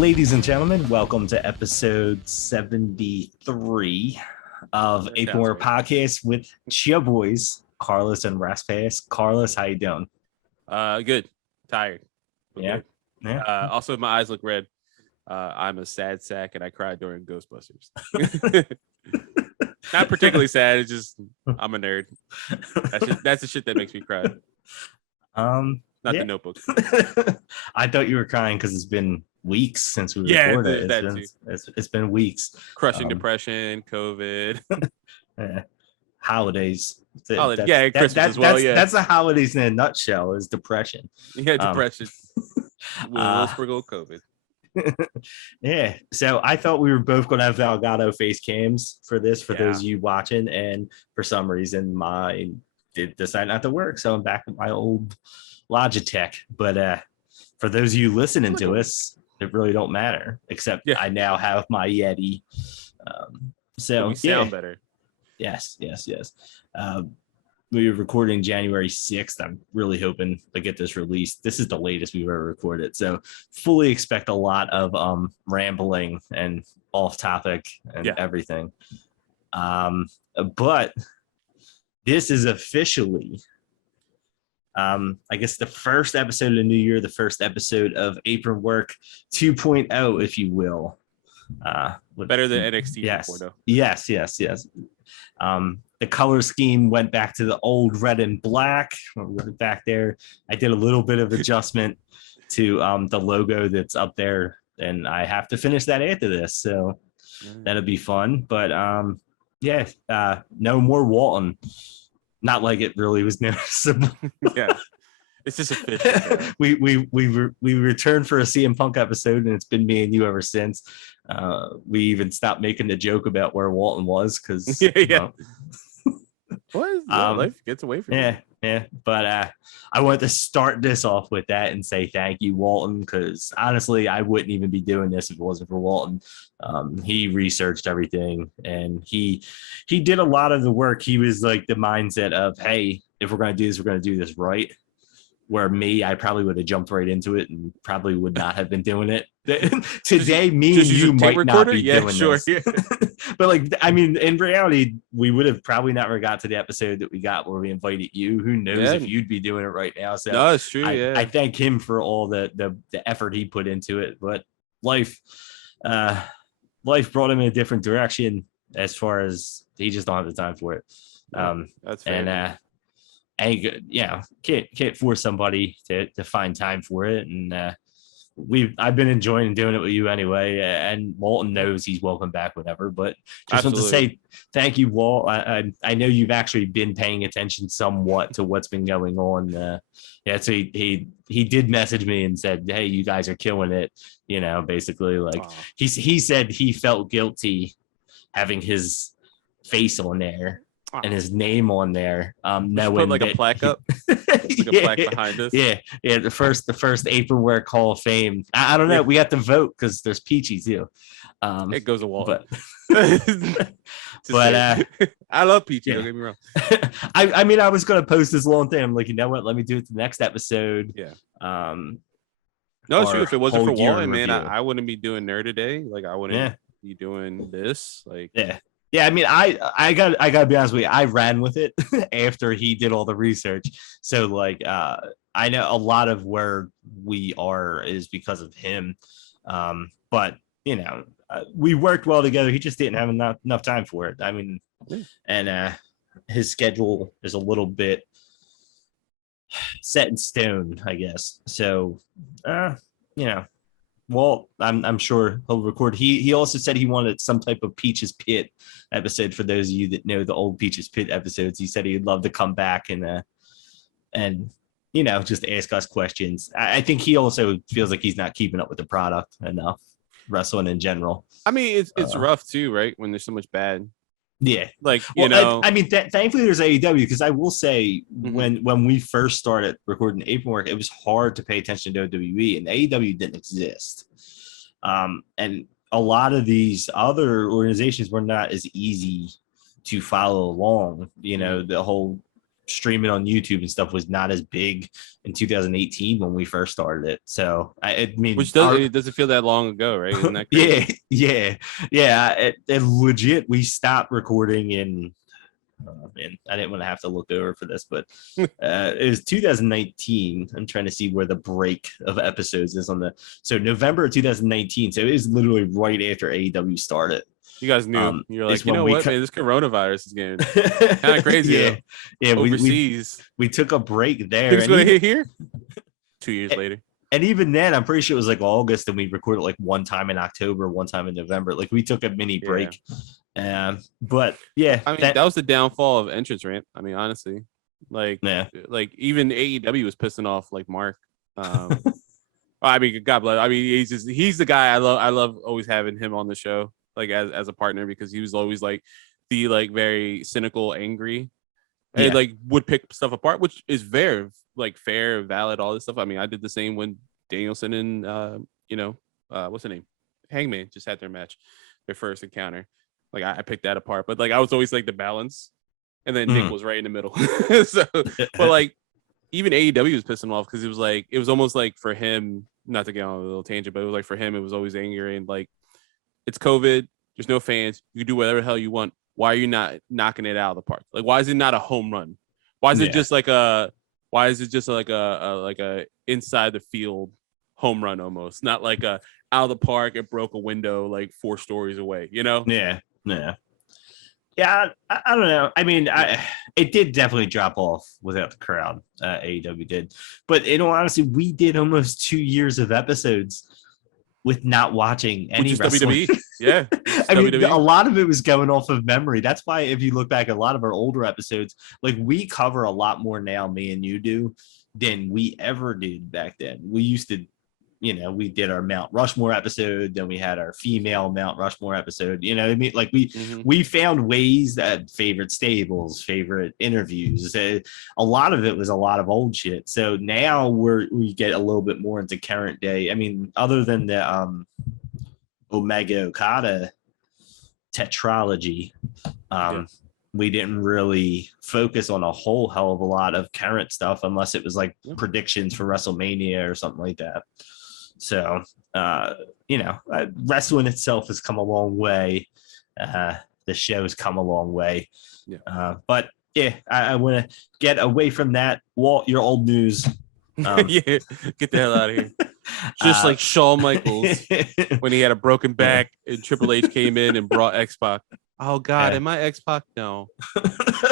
Ladies and gentlemen, welcome to episode 73 of Apron Work Podcast with your boys, Carlos and Respass. Carlos, how you doing? Good. Tired. Yeah. Good. Also, my eyes look red. I'm a sad sack, and I cried during Ghostbusters. Not particularly sad. It's just I'm a nerd. That's the shit that makes me cry. Not the Notebook. I thought you were crying because it's been weeks since we recorded. It's been weeks. Crushing depression, COVID, holidays. Christmas as well. That's the holidays in a nutshell. Is depression. Yeah, depression. We'll sprinkle COVID. Yeah, so I thought we were both going to have Elgato face cams for this for those of you watching, and for some reason mine did decide not to work, so I'm back with my old Logitech. But for those of you listening to us, it really don't matter, except I now have my Yeti. So we sound better. Yes. We were recording January 6th. I'm really hoping to get this released. This is the latest we've ever recorded. So fully expect a lot of rambling and off topic and everything. But this is officially, I guess, the first episode of the new year, the first episode of Apron Work 2.0, if you will. Better than NXT 2.0. Yes. The color scheme went back to the old red and black. We're back there. I did a little bit of adjustment to the logo that's up there, and I have to finish that after this, so that'll be fun. But no more Walton. Not like it really was noticeable. Yeah, it's just official. we returned for a CM Punk episode, and it's been me and you ever since. We even stopped making the joke about where Walton was because life gets away from you. Yeah. But I want to start this off with that and say thank you, Walton, because honestly, I wouldn't even be doing this if it wasn't for Walton. He researched everything, and he did a lot of the work. He was like the mindset of, hey, if we're going to do this, we're going to do this right. Where me, I probably would have jumped right into it and probably would not have been doing it. Today, me and you might not be doing this. But in reality, we would have probably never got to the episode that we got where we invited you. Who knows if you'd be doing it right now? So no, it's true. I thank him for all the effort he put into it. But life brought him in a different direction as far as he just don't have the time for it. That's fair. Can't force somebody to find time for it, and I've been enjoying doing it with you anyway, and Walton knows he's welcome back whenever. But just want to say thank you, Walt. I know you've actually been paying attention somewhat to what's been going on. So he did message me and said, hey, you guys are killing it, basically he said he felt guilty having his face on there and his name on there, knowing put a plaque up, a plaque behind us. Yeah. The first Apron Work Hall of Fame. I don't know. We have to vote because there's Peachy too. It goes a wall, but I love Peachy. Don't get me wrong. I was gonna post this long thing. I'm like, you know what? Let me do it the next episode. Yeah. No, it's true. If it wasn't for Walton, man, I wouldn't be doing Nerd Today. I wouldn't be doing this. Yeah, I gotta be honest with you. I ran with it after he did all the research. So I know a lot of where we are is because of him. But we worked well together. He just didn't have enough time for it. And his schedule is a little bit set in stone, I guess. So Walt, I'm sure he'll record. He also said he wanted some type of Peach's Pit episode. For those of you that know the old Peach's Pit episodes, he said he'd love to come back and just ask us questions. I think he also feels like he's not keeping up with the product enough, wrestling in general. It's rough too, right? When there's so much bad. Yeah, thankfully there's AEW, because I will say when we first started recording Apron Work, it was hard to pay attention to WWE, and AEW didn't exist. And a lot of these other organizations were not as easy to follow along. The whole streaming on YouTube and stuff was not as big in 2018 when we first started it. So I mean, which doesn't feel that long ago, right? Isn't that crazy? yeah. It legit, we stopped recording in. Man, I didn't want to have to look over for this, but it was 2019. I'm trying to see where the break of episodes is on so November of 2019. So it was literally right after AEW started. You guys knew. You're like, you know what, man, this coronavirus is getting kind of crazy. Yeah. Overseas. We took a break there. Think it's going to hit here 2 years later. And even then, I'm pretty sure it was like August, and we recorded like one time in October, one time in November. Like we took a mini break. But yeah, I mean, that was the downfall of Entrance Ramp. I mean, honestly, like even AEW was pissing off like Mark. I mean, God bless. I mean, he's the guy I love always having him on the show, like as a partner, because he was always like the like very cynical, angry, and like would pick stuff apart, which is fair, valid, all this stuff. I mean, I did the same when Danielson and what's the name, Hangman just had their first encounter. Like I picked that apart, but like I was always like the balance, and then Nick was right in the middle. So, but like even AEW was pissing him off because it was almost like for him, not to get on a little tangent, but it was like for him, it was always angry and like it's COVID. There's no fans. You do whatever the hell you want. Why are you not knocking it out of the park? Like why is it not a home run? Why is it just like a inside the field home run almost? Not like a out of the park. It broke a window like 4 stories away. You know? Yeah, I don't know. I mean, it did definitely drop off without the crowd. AEW did, but in all honesty, we did almost 2 years of episodes with not watching any wrestling. WWE. Yeah, I mean, a lot of it was going off of memory. That's why if you look back at a lot of our older episodes, like we cover a lot more now, me and you do, than we ever did back then. We used to. We did our Mount Rushmore episode, then we had our female Mount Rushmore episode. You know what I mean? Like we found ways that favorite stables, favorite interviews. A lot of it was a lot of old shit. So now we get a little bit more into current day. I mean, other than the Omega Okada tetralogy, we didn't really focus on a whole hell of a lot of current stuff unless it was like predictions for WrestleMania or something like that. So, wrestling itself has come a long way. The show's come a long way. But yeah, I want to get away from that. Walt, your old news. Get the hell out of here. Just like Shawn Michaels when he had a broken back and Triple H came in and brought X-Pac. Oh, God, am I X-Pac? No.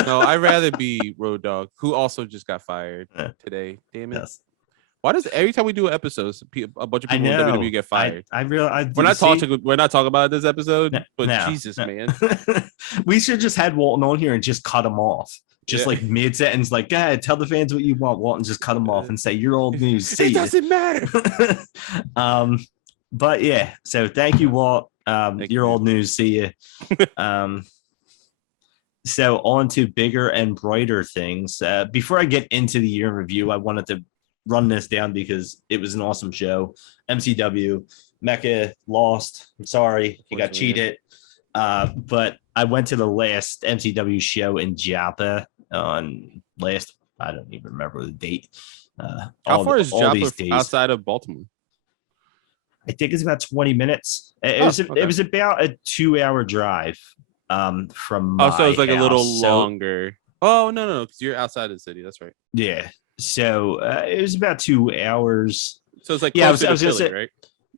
No, I'd rather be Road Dogg, who also just got fired today. Damn it. Yes. Why does every time we do an episode, a bunch of people in WWE get fired? We're not talking about this episode, Jesus, man. We should just had Walton on here and just cut him off. Just like mid sentence, like, go ahead, tell the fans what you want, Walton. Just cut them off and say your old news. It doesn't matter. But yeah, so thank you, Walt. Your old news. See you. So on to bigger and brighter things. Before I get into the year in review, I wanted to run this down because it was an awesome show. MCW, Mecca lost. I'm sorry, he got cheated. But I went to the last MCW show in Joppa on last. I don't even remember the date. How far is Joppa outside of Baltimore? I think it's about 20 minutes. It was about a 2-hour drive from my so it's like house. A little longer. Oh no, because you're outside of the city. That's right. Yeah. So it was about 2 hours. So it's like I was gonna say, right?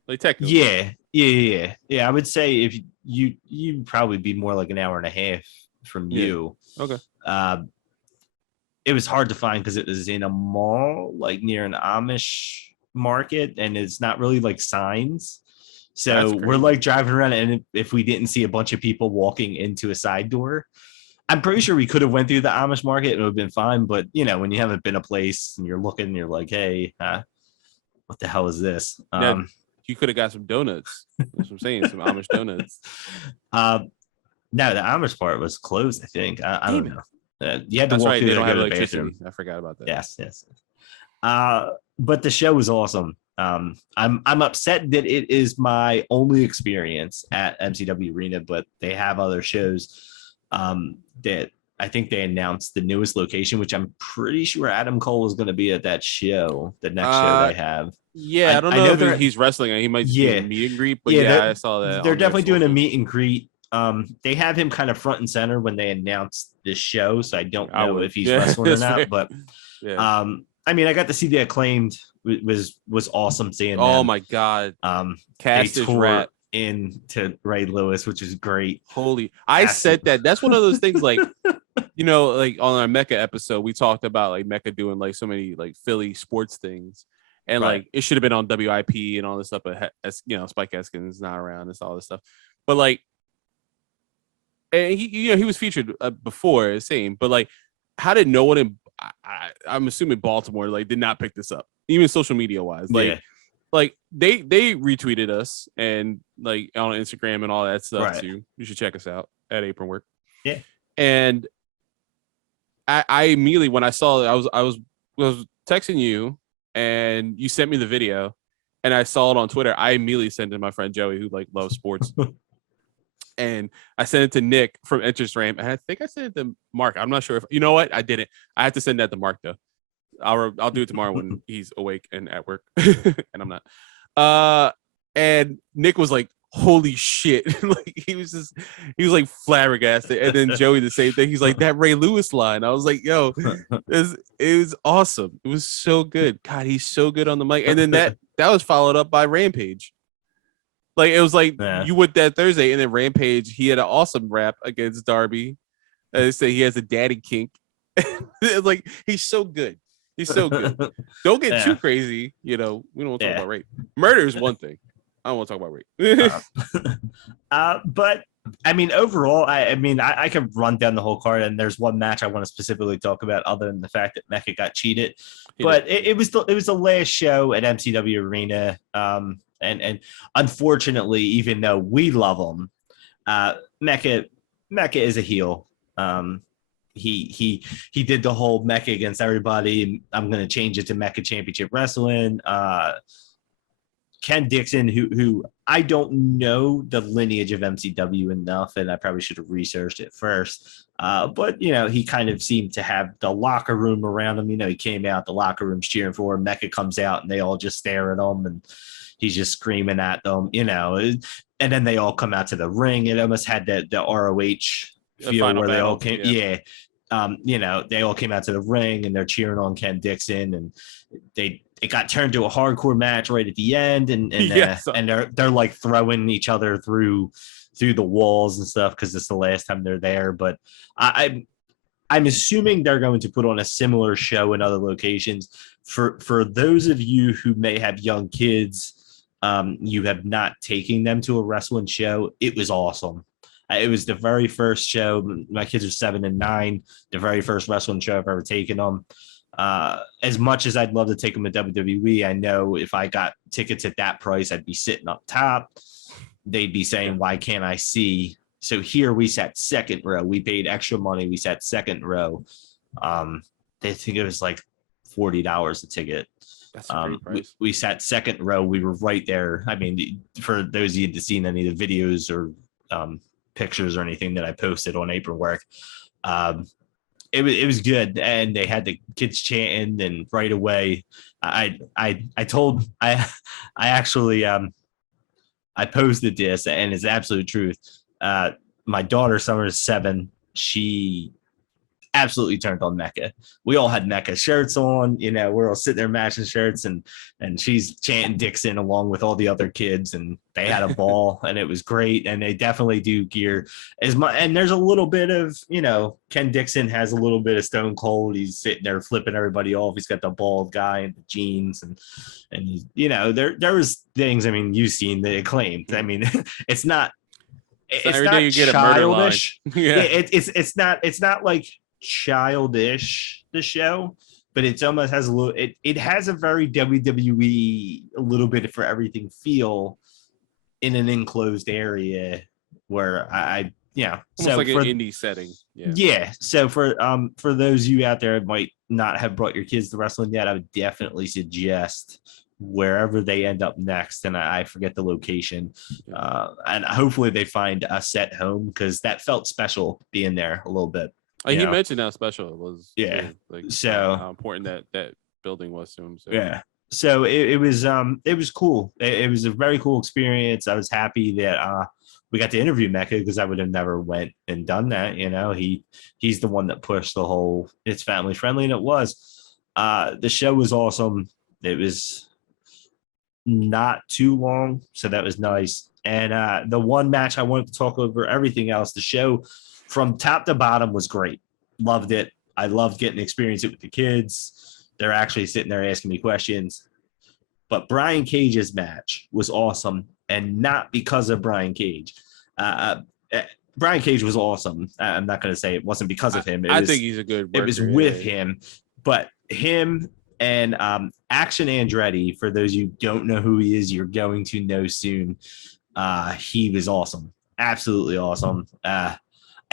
Like technically. Yeah. I would say if you'd probably be more like an hour and a half from you. Okay. It was hard to find because it was in a mall, like near an Amish market, and it's not really like signs. So we're like driving around, and if we didn't see a bunch of people walking into a side door, I'm pretty sure we could have went through the Amish market and it would have been fine. But, when you haven't been a place and you're looking, you're like, hey, what the hell is this? You could have got some donuts. That's what I'm saying, some Amish donuts. No, the Amish part was closed, I think. I don't know. You had to walk through they don't have the electricity. bathroom. I forgot about that. Yes. But the show was awesome. I'm upset that it is my only experience at MCW Arena, but they have other shows that I think they announced the newest location, which I'm pretty sure Adam Cole is going to be at that show, the next show they have. Yeah, I don't know if he's wrestling. He might just be a meet and greet, but I saw that. They're definitely doing a meet and greet. They have him kind of front and center when they announced this show, so I don't know if he's wrestling or not. Fair. But I mean, I got to see the Acclaimed. Was awesome seeing them. Oh my god! Cast is rat into Ray Lewis, which is great. I said that. That's one of those things, like like on our Mecca episode, we talked about like Mecca doing like so many like Philly sports things, and like it should have been on WIP and all this stuff, but Spike Eskin's not around and all this stuff. But like, and he was featured before, same. But like, how did no one in I'm assuming Baltimore like did not pick this up, even social media wise. Like they retweeted us and like on Instagram and all that stuff too. You should check us out at Apron Work. Yeah. And I immediately, when I saw it, I was texting you and you sent me the video and I saw it on Twitter. I immediately sent it to my friend Joey, who like loves sports. And I sent it to Nick from Interest Ramp, and I think I sent it to Mark. I'm not sure if what I didn't. I have to send that to Mark though. I'll do it tomorrow when he's awake and at work, and I'm not. And Nick was like, "Holy shit!" Like he was like flabbergasted. And then Joey the same thing. He's like, "That Ray Lewis line." I was like, "Yo, it was awesome. It was so good. God, he's so good on the mic." And then that was followed up by Rampage. Like it was like you went that Thursday, and then Rampage, he had an awesome rap against Darby. They say he has a daddy kink. Like he's so good. He's so good. Don't get too crazy. We don't want to talk about rape. Murder is one thing. I don't want to talk about rape. But I mean, overall, I could run down the whole card, and there's one match I want to specifically talk about, other than the fact that Mecca got cheated. But it was the last show at MCW Arena. And unfortunately, even though we love him, Mecca is a heel. He did the whole Mecca against everybody. I'm going to change it to Mecca Championship Wrestling. Ken Dixon, who I don't know the lineage of MCW enough, and I probably should have researched it first. But he kind of seemed to have the locker room around him. He came out, the locker room's cheering for him. Mecca comes out, and they all just stare at him, and he's just screaming at them, and then they all come out to the ring. It almost had the ROH feel where they all came. Yeah. They all came out to the ring and they're cheering on Ken Dixon, and it got turned to a hardcore match right at the end. And they're like throwing each other through the walls and stuff, because it's the last time they're there. But I'm assuming they're going to put on a similar show in other locations. For those of you who may have young kids, you have not taken them to a wrestling show, it was awesome. It was the very first show. My kids are 7 and 9. The very first wrestling show I've ever taken them. As much as I'd love to take them to WWE, I know if I got tickets at that price, I'd be sitting up top. They'd be saying, "Why can't I see?" So here we sat second row. We paid extra money. We sat second row. They think it was like $40 a ticket. That's a great price. We sat second row. We were right there. I mean, for those of you that seen any of the videos or pictures or anything that I posted on Apron Work, it was good, and they had the kids chanting, and right away I actually I posted this, and it's absolute truth. My daughter Summer is 7. She absolutely turned on Mecca. We all had Mecca shirts on, we're all sitting there matching shirts, and she's chanting Dixon along with all the other kids, and they had a ball, and it was great. And they definitely do gear as much. And there's a little bit of, Ken Dixon has a little bit of Stone Cold. He's sitting there flipping everybody off. He's got the bald guy and the jeans, and there was things. I mean, you've seen the Acclaimed. I mean, it's not childish. It's not like childish, the show, but it's almost has a little, it has a very WWE, a little bit for everything feel in an enclosed area where almost so like an indie setting. So for those of you out there that might not have brought your kids to wrestling yet, I would definitely suggest wherever they end up next, and I forget the location, and hopefully they find us at home, because that felt special being there a little bit. He mentioned how special it was. Yeah. Too. Like so how important that building was to him. So. Yeah. So it was cool. It was a very cool experience. I was happy that we got to interview Mecca because I would have never went and done that. He's the one that pushed the whole it's family friendly, and it was. The show was awesome. It was not too long, so that was nice. And the one match I wanted to talk over everything else, the show from top to bottom was great. Loved it. I loved getting to experience it with the kids. They're actually sitting there asking me questions. But Brian Cage's match was awesome, and not because of Brian Cage. Brian Cage was awesome. I'm not going to say it wasn't because of him. I think he's a good worker. It was with him. But him and Action Andretti, for those you don't know who he is, you're going to know soon. He was awesome. Absolutely awesome. I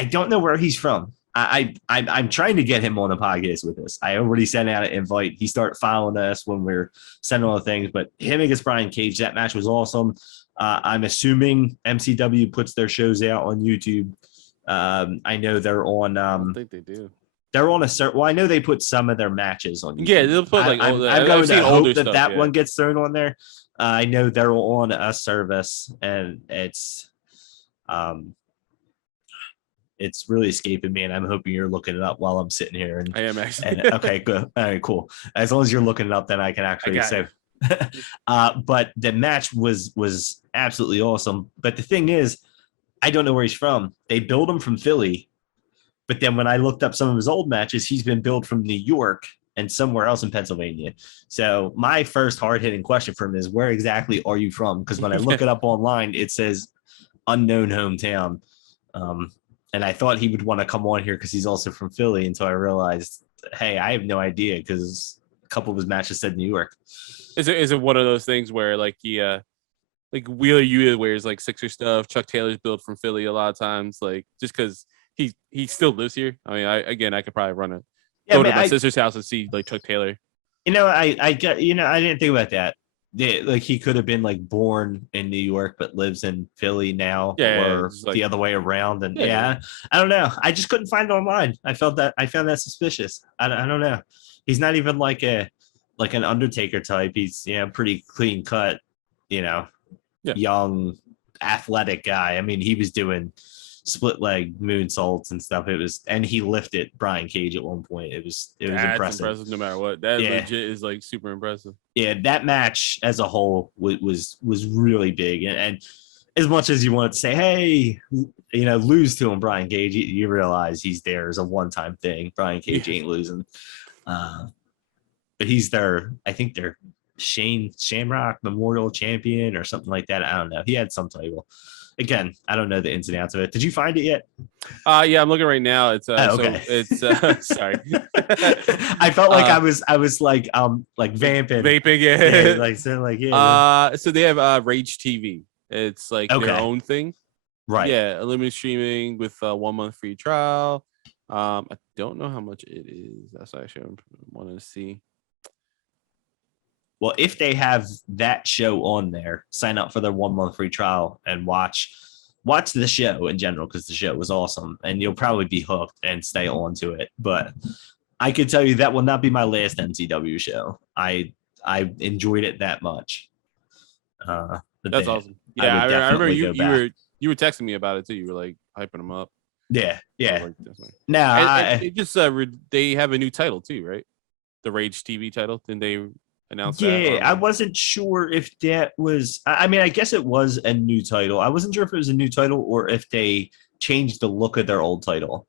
don't know where he's from. I'm trying to get him on the podcast with us. I already sent out an invite. He started following us when we're sending all the things, but him against Brian Cage, that match was awesome. I'm assuming MCW puts their shows out on YouTube. I know they're on. I don't think they do. They're on a certain. Well, I know they put some of their matches on YouTube. Yeah, they'll put like. I'm going to hope that one gets thrown on there. I know they're on a service, and it's really escaping me, and I'm hoping you're looking it up while I'm sitting here. And I am actually. Okay, good. All right, cool. As long as you're looking it up, then I can actually say. But the match was absolutely awesome. But the thing is, I don't know where he's from. They build him from Philly, but then when I looked up some of his old matches, he's been billed from New York and somewhere else in Pennsylvania. So my first hard-hitting question for him is, where exactly are you from? Because when I look it up online, it says unknown hometown. And I thought he would want to come on here because he's also from Philly until I realized, hey, I have no idea because a couple of his matches said New York. Is it one of those things where like he like Wheeler Yuta wears like Sixer stuff, Chuck Taylor's built from Philly a lot of times, like just because he still lives here. I mean, I could probably go to my sister's house and see like Chuck Taylor. I didn't think about that. Like he could have been like born in New York but lives in Philly now, or like, the other way around. And I don't know. I just couldn't find it online. I found that suspicious. I don't know. He's not even like an Undertaker type. He's pretty clean cut, young athletic guy. I mean, he was doing split leg moonsaults and stuff. And he lifted Brian Cage at one point. It was impressive. No matter what, that legit is like super impressive. Yeah, that match as a whole was really big. And as much as you want to say, hey, lose to him, Brian Cage, you realize he's there as a one-time thing. Brian Cage ain't losing. But he's I think they're Shane Shamrock Memorial Champion or something like that. I don't know. He had some title. Again, I don't know the ins and outs of it. Did you find it yet? Yeah, I'm looking right now. It's okay. So it's sorry. I felt like I was like vaping, yeah. So they have Rage TV. It's like their own thing. Right. Yeah, limited streaming with 1 month free trial. I don't know how much it is. That's actually what I wanted to see. Well, if they have that show on there, sign up for their 1 month free trial and watch the show in general, because the show was awesome and you'll probably be hooked and stay on to it. But I can tell you that will not be my last MCW show. I enjoyed it that much. That's awesome. Yeah, I remember you were texting me about it too. You were like hyping them up. Yeah. Now it just they have a new title too, right? The Rage TV title. Didn't they announce that? Yeah, I wasn't sure if that was. I mean, I guess it was a new title. I wasn't sure if it was a new title or if they changed the look of their old title.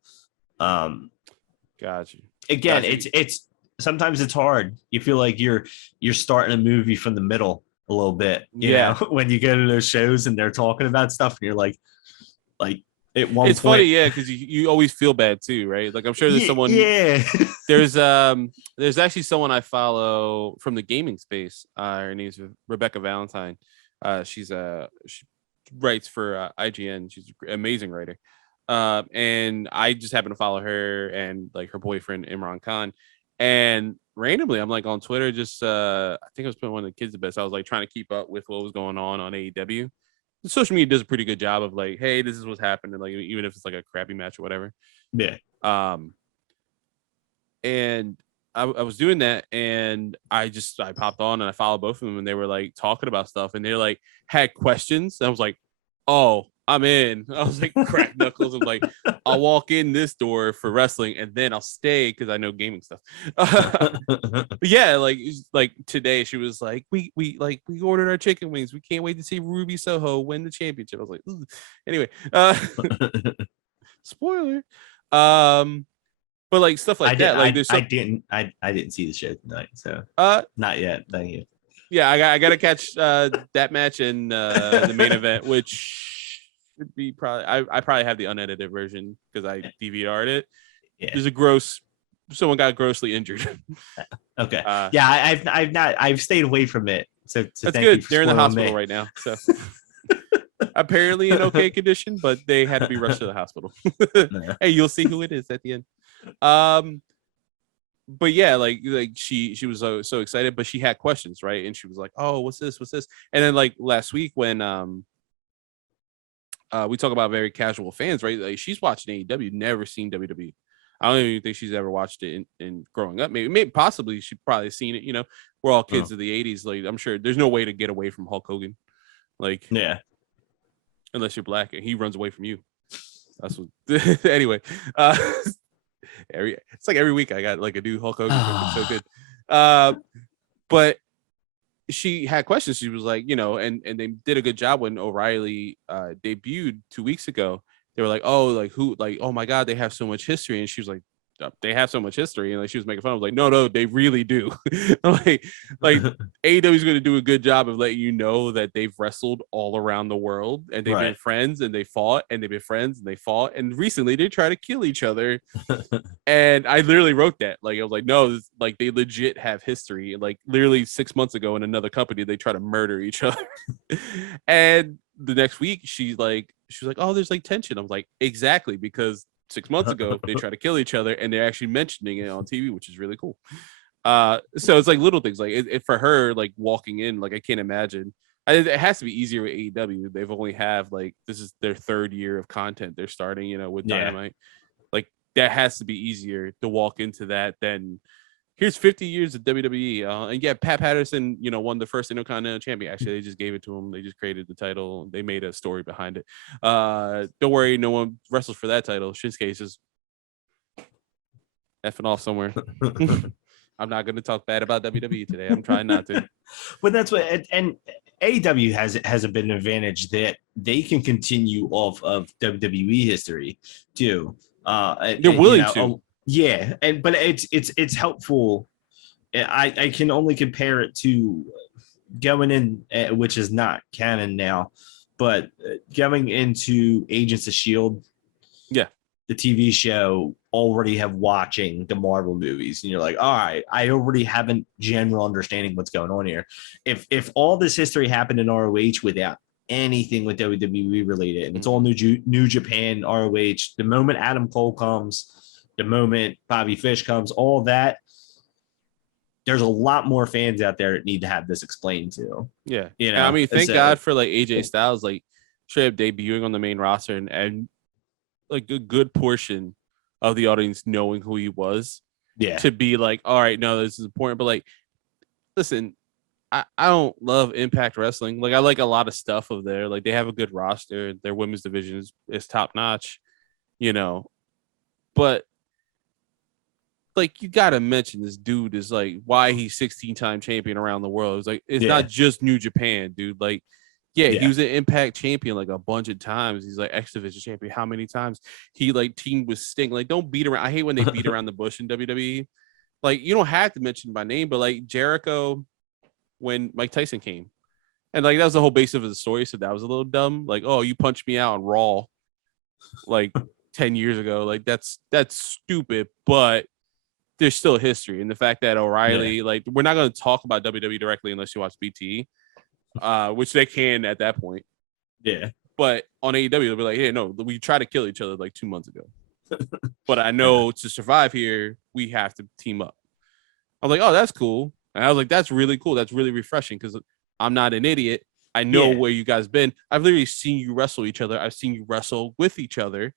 Gotcha. Again, it's sometimes it's hard. You feel like you're starting a movie from the middle a little bit. You know, when you go to those shows and they're talking about stuff and you're like at one it's point. Funny, yeah, because you always feel bad too, right? Like I'm sure there's someone. Yeah. there's actually someone I follow from the gaming space. Her name's Rebecca Valentine. She writes for IGN. She's an amazing writer. And I just happen to follow her and like her boyfriend Imran Khan. And randomly, I'm like on Twitter. Just I think I was putting one of the kids to bed. So I was like trying to keep up with what was going on AEW. Social media does a pretty good job of like, hey, this is what's happening, like even if it's like a crappy match or whatever. Yeah. And And I was doing that, and I popped on and I followed both of them, and they were like talking about stuff, and they like had questions. And I was like, oh, I'm in. I was like, crack knuckles. I'm like, I'll walk in this door for wrestling, and then I'll stay because I know gaming stuff. But yeah, like today she was like, we ordered our chicken wings. We can't wait to see Ruby Soho win the championship. I was like, ugh. Anyway, spoiler. But like stuff like that. Like I didn't see the show tonight, so not yet. Thank you. Yeah, I got to catch that match and the main event, which would be probably I probably have the unedited version because I DVR'd it. Yeah. There's someone got grossly injured. Okay. Yeah, I've stayed away from it. So that's good. They're in the hospital right now. So apparently in okay condition, but they had to be rushed to the hospital. Hey, you'll see who it is at the end. But yeah, like she was so excited, but she had questions, right? And she was like, "Oh, what's this? And then like last week when we talk about very casual fans, right? Like she's watching AEW, never seen WWE. I don't even think she's ever watched it in growing up. Maybe possibly she probably seen it. You know, we're all kids of the '80s. Like I'm sure there's no way to get away from Hulk Hogan. Like yeah, unless you're black and he runs away from you. That's what. Anyway, it's like every week I got like a new Hulk Hogan. It's so good. But she had questions. She was like, you know, and they did a good job when O'Reilly debuted 2 weeks ago. They were like, oh, like who, like, oh my God, they have so much history. And she was like, they have so much history. And like she was making fun. I was like, no, they really do. like AEW is going to do a good job of letting you know that they've wrestled all around the world and they've been friends and they fought and they've been friends and they fought. And recently they try to kill each other. And I literally wrote that. Like I was like, no, this, like they legit have history. And like literally 6 months ago in another company, they try to murder each other. And the next week she was like, oh, there's like tension. I was like, exactly, because 6 months ago they try to kill each other and they're actually mentioning it on TV, which is really cool. So it's like little things like it for her, like walking in, like I can't imagine. It has to be easier with AEW. They've only have like this is their 3rd year of content they're starting, you know, with Dynamite. Like that has to be easier to walk into that than here's 50 years of WWE. And yeah, Pat Patterson, you know, won the first Intercontinental Champion. Actually, they just gave it to him. They just created the title. They made a story behind it. Don't worry, no one wrestles for that title. Shinsuke is just effing off somewhere. I'm not going to talk bad about WWE today. I'm trying not to. But that's what, and AEW has a bit of an advantage that they can continue off of WWE history too. They're willing to. Yeah, but it's helpful. I can only compare it to going in, which is not canon now, but going into Agents of S.H.I.E.L.D., yeah, the TV show, already have watching the Marvel movies, and you're like, all right, I already have a general understanding what's going on here. If all this history happened in ROH without anything with WWE related, and it's all New Japan, ROH, the moment Adam Cole comes, the moment Bobby Fish comes, all that, there's a lot more fans out there that need to have this explained to. Yeah. You know, I mean, thank God for like AJ Styles, like straight up debuting on the main roster and like a good portion of the audience knowing who he was. Yeah. To be like, all right, no, this is important. But like, listen, I don't love Impact Wrestling. Like I like a lot of stuff of there. Like they have a good roster. Their women's division is top notch, you know, but like you gotta mention this dude is like why he's 16-time champion around the world. It's like it's not just New Japan, dude. Like, he was an Impact champion like a bunch of times. He's like X Division champion. How many times he like teamed with Sting? Like, don't beat around. I hate when they beat around the bush in WWE. Like, you don't have to mention my name, but like Jericho when Mike Tyson came, and like that was the whole base of the story. So that was a little dumb. Like, oh, you punched me out on Raw, like 10 years ago. Like that's stupid, but there's still history. And the fact that O'Reilly, like, we're not going to talk about WWE directly unless you watch BT, which they can at that point. Yeah. But on AEW, they'll be like, hey, no, we tried to kill each other like 2 months ago. But I know to survive here, we have to team up. I was like, oh, that's cool. And I was like, that's really cool. That's really refreshing because I'm not an idiot. I know where you guys been. I've literally seen you wrestle each other. I've seen you wrestle with each other.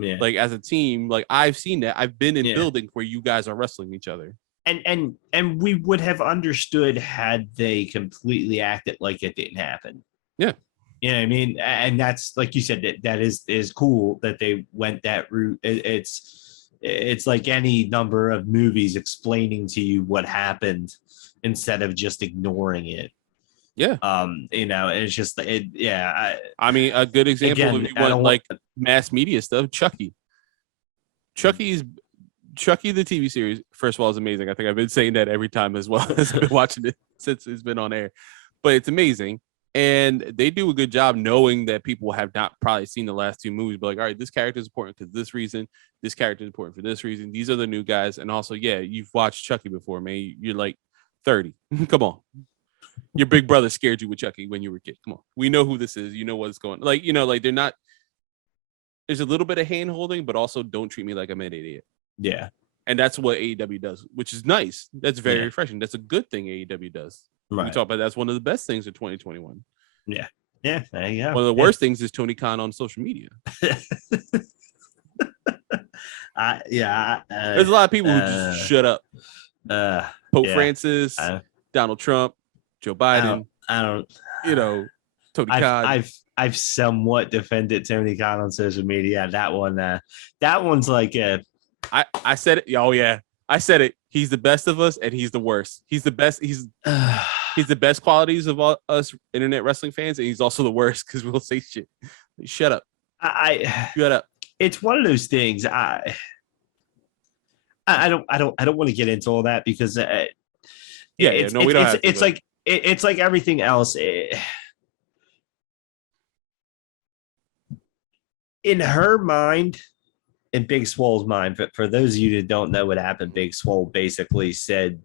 Yeah. Like as a team, like I've seen that. I've been in buildings where you guys are wrestling each other. And we would have understood had they completely acted like it didn't happen. Yeah. You know what I mean? And that's, like you said, that is cool that they went that route. It's like any number of movies explaining to you what happened instead of just ignoring it. Yeah. It's just I mean, a good example again, if you want like mass media stuff, Chucky the TV series, first of all, is amazing. I think I've been saying that every time as well as I've been watching it since it's been on air. But it's amazing. And they do a good job knowing that people have not probably seen the last two movies, but like, all right, this character is important because this reason, this character is important for this reason. These are the new guys. And also, yeah, you've watched Chucky before, man. You're like 30. Come on. Your big brother scared you with Chucky when you were a kid. Come on. We know who this is. You know what's going on. Like, like they're not. There's a little bit of hand holding, but also don't treat me like I'm an idiot. Yeah. And that's what AEW does, which is nice. That's very refreshing. That's a good thing AEW does. Right. We talk about that's one of the best things of 2021. Yeah. Yeah. There you go. One of the worst things is Tony Kahn on social media. There's a lot of people who just shut up. Pope Francis, Donald Trump, Joe Biden. I don't. Tony Kahn. I've somewhat defended Tony Kahn on social media. That one's like I said it. Oh yeah, I said it. He's the best of us, and he's the worst. He's the best. He's the best qualities of all us internet wrestling fans, and he's also the worst because we'll say shit. Shut up. Shut up. It's one of those things. I don't want to get into all that because we don't have to. It's like everything else. In her mind, in Big Swole's mind, but for those of you that don't know what happened, Big Swole basically said,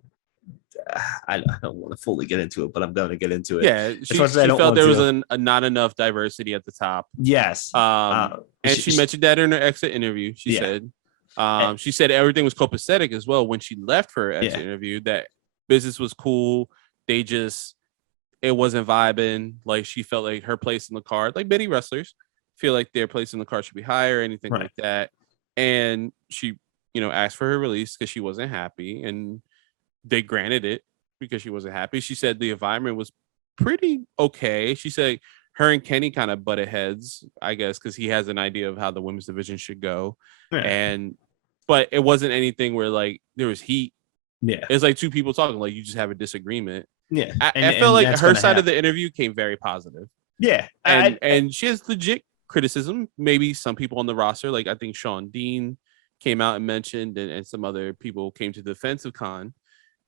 I don't want to fully get into it, but I'm going to get into it. Yeah, she felt there was not enough diversity at the top. Yes. And she mentioned that in her exit interview. She said everything was copacetic as well when she left for her exit interview, that business was cool. It wasn't vibing. Like she felt like her place in the card, like many wrestlers feel like their place in the card should be higher, anything like that. And she, asked for her release because she wasn't happy, and they granted it because she wasn't happy. She said the environment was pretty okay. She said her and Kenny kind of butted heads, I guess, because he has an idea of how the women's division should go. But it wasn't anything where like there was heat. Yeah. It's like two people talking, like you just have a disagreement. Yeah. I felt like her side of the interview came very positive. Yeah. And she has legit criticism. Maybe some people on the roster, like I think Sean Dean came out and mentioned, and some other people came to the defense of Khan.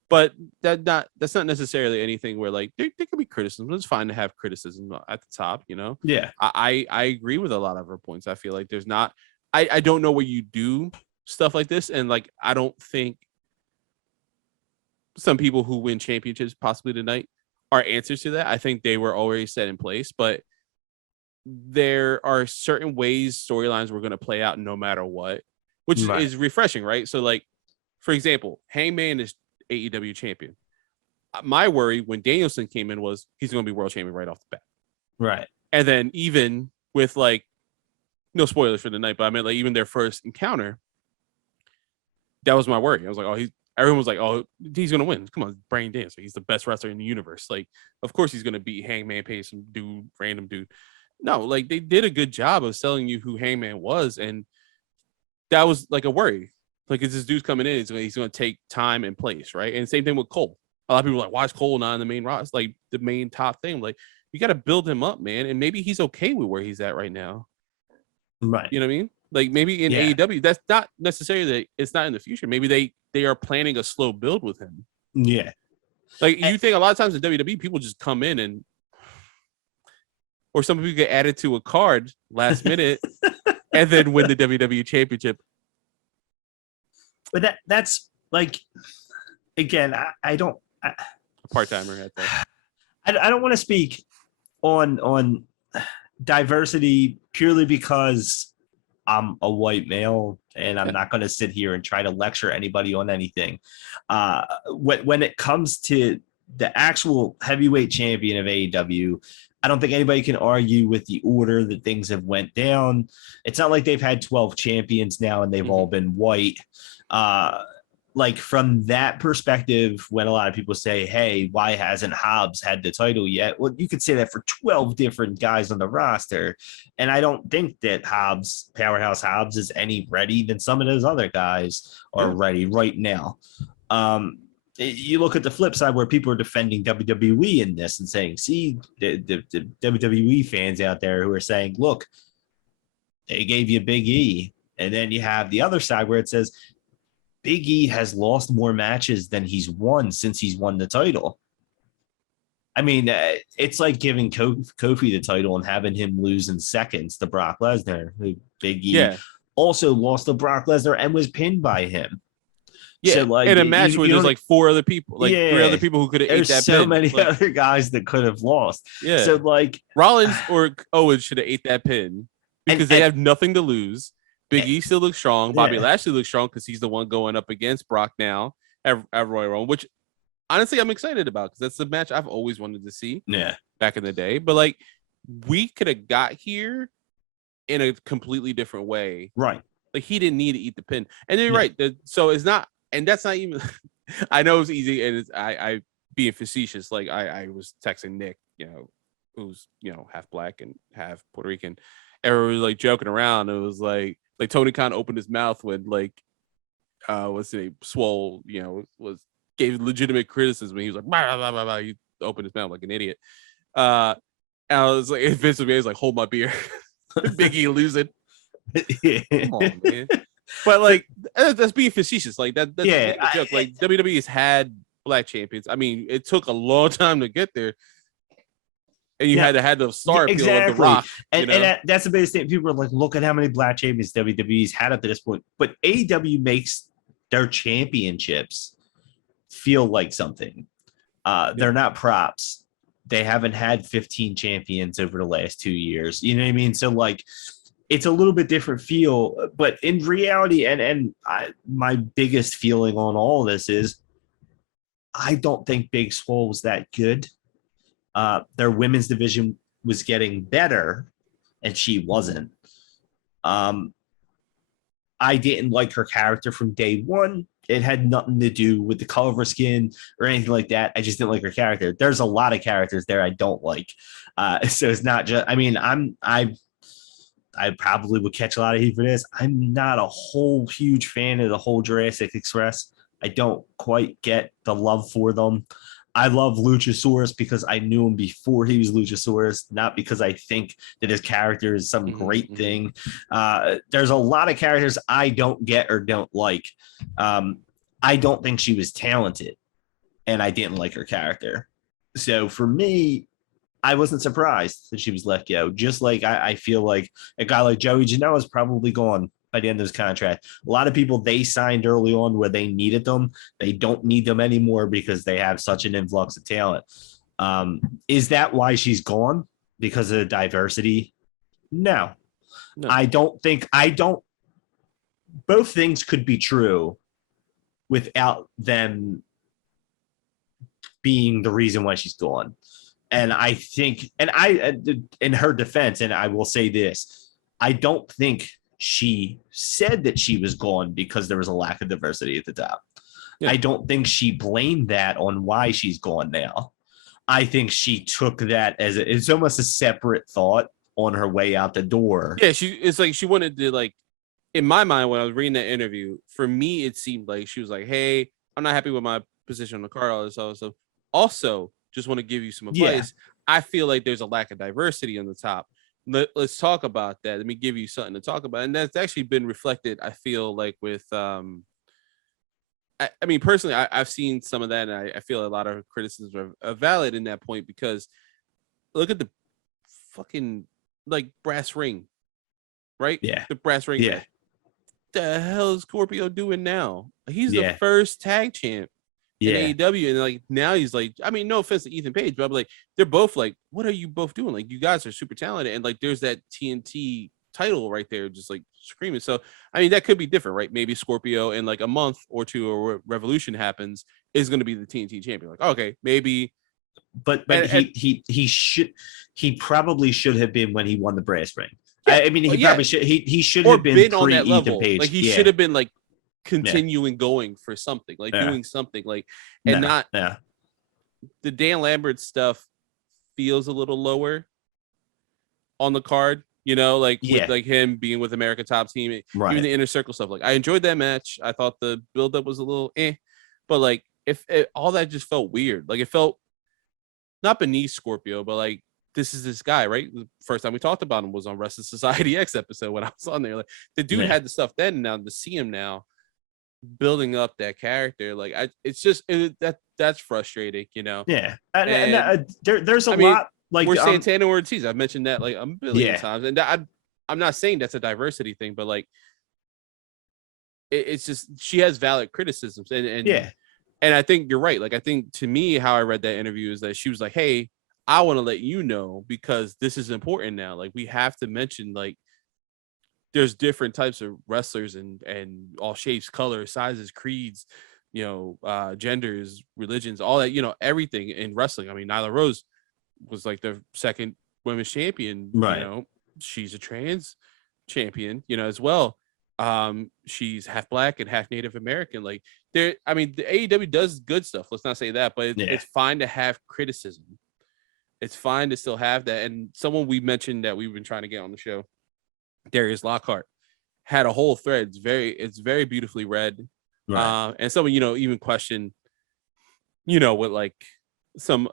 But that's not necessarily anything where like there could be criticism. It's fine to have criticism at the top, Yeah. I agree with a lot of her points. I feel like there's not. I don't know where you do stuff like this, and like I don't think some people who win championships possibly tonight are answers to that. I think they were already set in place, but there are certain ways storylines were going to play out no matter what, which is refreshing, right? So like, for example, Hangman is AEW champion. My worry when Danielson came in was he's going to be world champion right off the bat. Right. And then even with like, no spoilers for the night, but I meant like even their first encounter, that was my worry. I was like, everyone was like, oh, he's going to win. Come on, Brain Dancer. He's the best wrestler in the universe. Like, of course he's going to beat Hangman Page, some random dude. No, like they did a good job of selling you who Hangman was. And that was like a worry. Like, is this dude's coming in? He's going to take time and place, right? And same thing with Cole. A lot of people are like, why is Cole not in the main roster? Like the main top thing. Like, you got to build him up, man. And maybe he's okay with where he's at right now. Right. You know what I mean? Like maybe in AEW, that's not necessarily that it's not in the future. Maybe they are planning a slow build with him. Yeah. Like you think a lot of times in WWE, people just come in or some people get added to a card last minute and then win the WWE championship. But that's like, again, I don't. A part-timer at that. I don't want to speak on diversity purely because I'm a white male and I'm not going to sit here and try to lecture anybody on anything. When it comes to the actual heavyweight champion of AEW, I don't think anybody can argue with the order that things have went down. It's not like they've had 12 champions now and they've all been white. Like from that perspective, when a lot of people say, hey, why hasn't Hobbs had the title yet? Well, you could say that for 12 different guys on the roster. And I don't think that Powerhouse Hobbs is any ready than some of those other guys are ready right now. You look at the flip side where people are defending WWE in this and saying, see, the WWE fans out there who are saying, look, they gave you Big E. And then you have the other side where it says, Big E has lost more matches than he's won since he's won the title. I mean, it's like giving Kofi the title and having him lose in seconds to Brock Lesnar. Big E also lost to Brock Lesnar and was pinned by him. Yeah, so like, in a match where there's like 4 other people, like 3 other people who could have ate that pin. There's so many like, other guys that could have lost. Yeah. So like Rollins or Owens should have ate that pin because they have nothing to lose. Big E still looks strong. Bobby Lashley looks strong because he's the one going up against Brock now at Royal Rumble, which honestly I'm excited about because that's the match I've always wanted to see. Yeah, back in the day. But like we could have got here in a completely different way. Right. Like he didn't need to eat the pin. And you're right. So it's not, and that's not even. I know it's easy, and it's I being facetious. Like I was texting Nick, who's half black and half Puerto Rican. Everyone was like joking around. It was like Tony Kahn opened his mouth when what's his name, Swole, gave legitimate criticism. He was like, blah, blah, blah, blah. He opened his mouth like an idiot. And I was like, Vince McMahon was like, hold my beer. Big E losing. Come on, man. But like that's being facetious. Like that's a joke. Like WWE has had black champions. I mean, it took a long time to get there. And you had to have the star appeal of The Rock. And that's the biggest thing. People are like, look at how many black champions WWE's had up to this point. But AEW makes their championships feel like something. They're not props. They haven't had 15 champions over the last 2 years. You know what I mean? So like it's a little bit different feel. But in reality, my biggest feeling on all this is I don't think Big Swole was that good. Their women's division was getting better, and she wasn't. I didn't like her character from day one. It had nothing to do with the color of her skin or anything like that. I just didn't like her character. There's a lot of characters there I don't like. So it's not just. I mean, I probably would catch a lot of heat for this. I'm not a whole huge fan of the whole Jurassic Express. I don't quite get the love for them. I love Luchasaurus because I knew him before he was Luchasaurus, not because I think that his character is some great thing. There's a lot of characters I don't get or don't like. I don't think she was talented, and I didn't like her character. So for me, I wasn't surprised that she was let go. Just like I feel like a guy like Joey Janela is probably gone by the end of his contract. A lot of people they signed early on where they needed them. They don't need them anymore because they have such an influx of talent. Is that why she's gone? Because of the diversity? No. I don't. Both things could be true without them being the reason why she's gone. And I think, in her defense, and I will say this, I don't think she said that she was gone because there was a lack of diversity at the top. Yeah. I don't think she blamed that on why she's gone now. I think she took that as it's almost a separate thought on her way out the door. Yeah, it's like she wanted to, like, in my mind when I was reading that interview, for me it seemed like she was like, "Hey, I'm not happy with my position on the card, all this other stuff. Also, just want to give you some advice. I feel like there's a lack of diversity on the top. Let's talk about that. Let me give you something to talk about." And that's actually been reflected, I feel like, with I mean, personally, I've seen some of that, and I feel a lot of criticisms are valid in that point, because look at the fucking, like, brass ring, right? Yeah. The brass ring. Yeah. What the hell is Scorpio doing now? He's the first tag champ in AEW, and like now he's like, I mean, no offense to Ethan Page, but I'm like, they're both like, what are you both doing? Like, you guys are super talented, and like there's that TNT title right there just like screaming. So I mean, that could be different, right? Maybe Scorpio in like a month or two, or Revolution happens, is going to be the TNT champion. Like, okay, maybe but he probably should have been when he won the brass ring. Yeah, I mean, probably should. He should or have been on that level. Page. Like he should have been like continuing going for something, like doing something, like not. The Dan Lambert stuff feels a little lower on the card, with like him being with America Top Team, even the Inner Circle stuff. Like I enjoyed that match. I thought the buildup was a little but like if all that just felt weird. Like it felt not beneath Scorpio, but like this is this guy, right? The first time we talked about him was on Wrestling Society X episode when I was on there. Like the dude had the stuff then, and now to see him now building up that character, like that's frustrating, Yeah, and there's a lot like we're Santana Ortiz. I've mentioned that like a billion times, and I'm not saying that's a diversity thing, but like it's just she has valid criticisms, and I think you're right. Like I think to me, how I read that interview is that she was like, "Hey, I want to let you know because this is important now. Like we have to mention like." There's different types of wrestlers and all shapes, colors, sizes, creeds, genders, religions, all that, everything in wrestling. I mean, Nyla Rose was like the second women's champion. Right. She's a trans champion, as well. She's half black and half Native American. Like the AEW does good stuff. Let's not say that, but it's fine to have criticism. It's fine to still have that. And someone we mentioned that we've been trying to get on the show, Darius Lockhart, had a whole thread. It's very beautifully read. Right. And someone, even questioned, with like some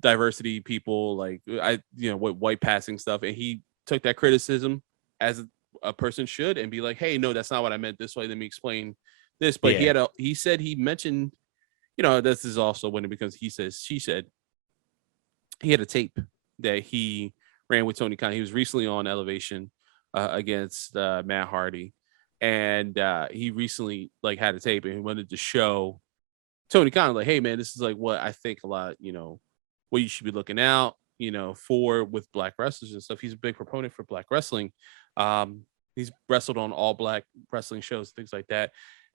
diversity people, like with white passing stuff. And he took that criticism as a person should and be like, hey, no, that's not what I meant this way. Let me explain this. But he said he mentioned, this is also when it becomes he says, she said, he had a tape that he ran with Tony Kahn. He was recently on Elevation against Matt Hardy, and he recently like had a tape and he wanted to show Tony Kahn like, hey man, this is like what I think a lot, what you should be looking out, for with black wrestlers and stuff. He's a big proponent for black wrestling. He's wrestled on all black wrestling shows, things like that,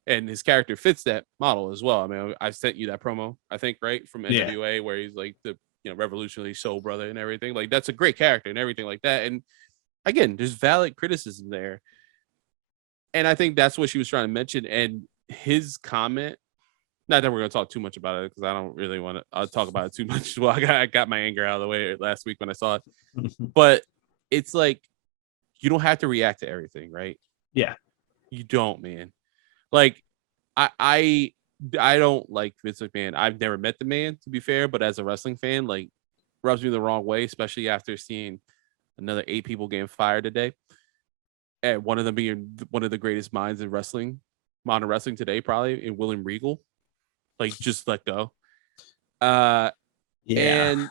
and his character fits that model as well. I mean, I sent you that promo, I think, right, from NWA, where he's like the revolutionary soul brother and everything. Like that's a great character and everything like that. And again, there's valid criticism there. And I think that's what she was trying to mention. And his comment, not that we're going to talk too much about it because I don't really want to talk about it too much. Well, I got my anger out of the way last week when I saw it. But it's like, you don't have to react to everything, right? Yeah. You don't, man. Like, I don't like Vince McMahon. I've never met the man, to be fair, but as a wrestling fan, like, rubs me the wrong way, especially after seeing another 8 people getting fired today, and one of them being one of the greatest minds in wrestling, modern wrestling today, probably, in William Regal. Like, just let go. And that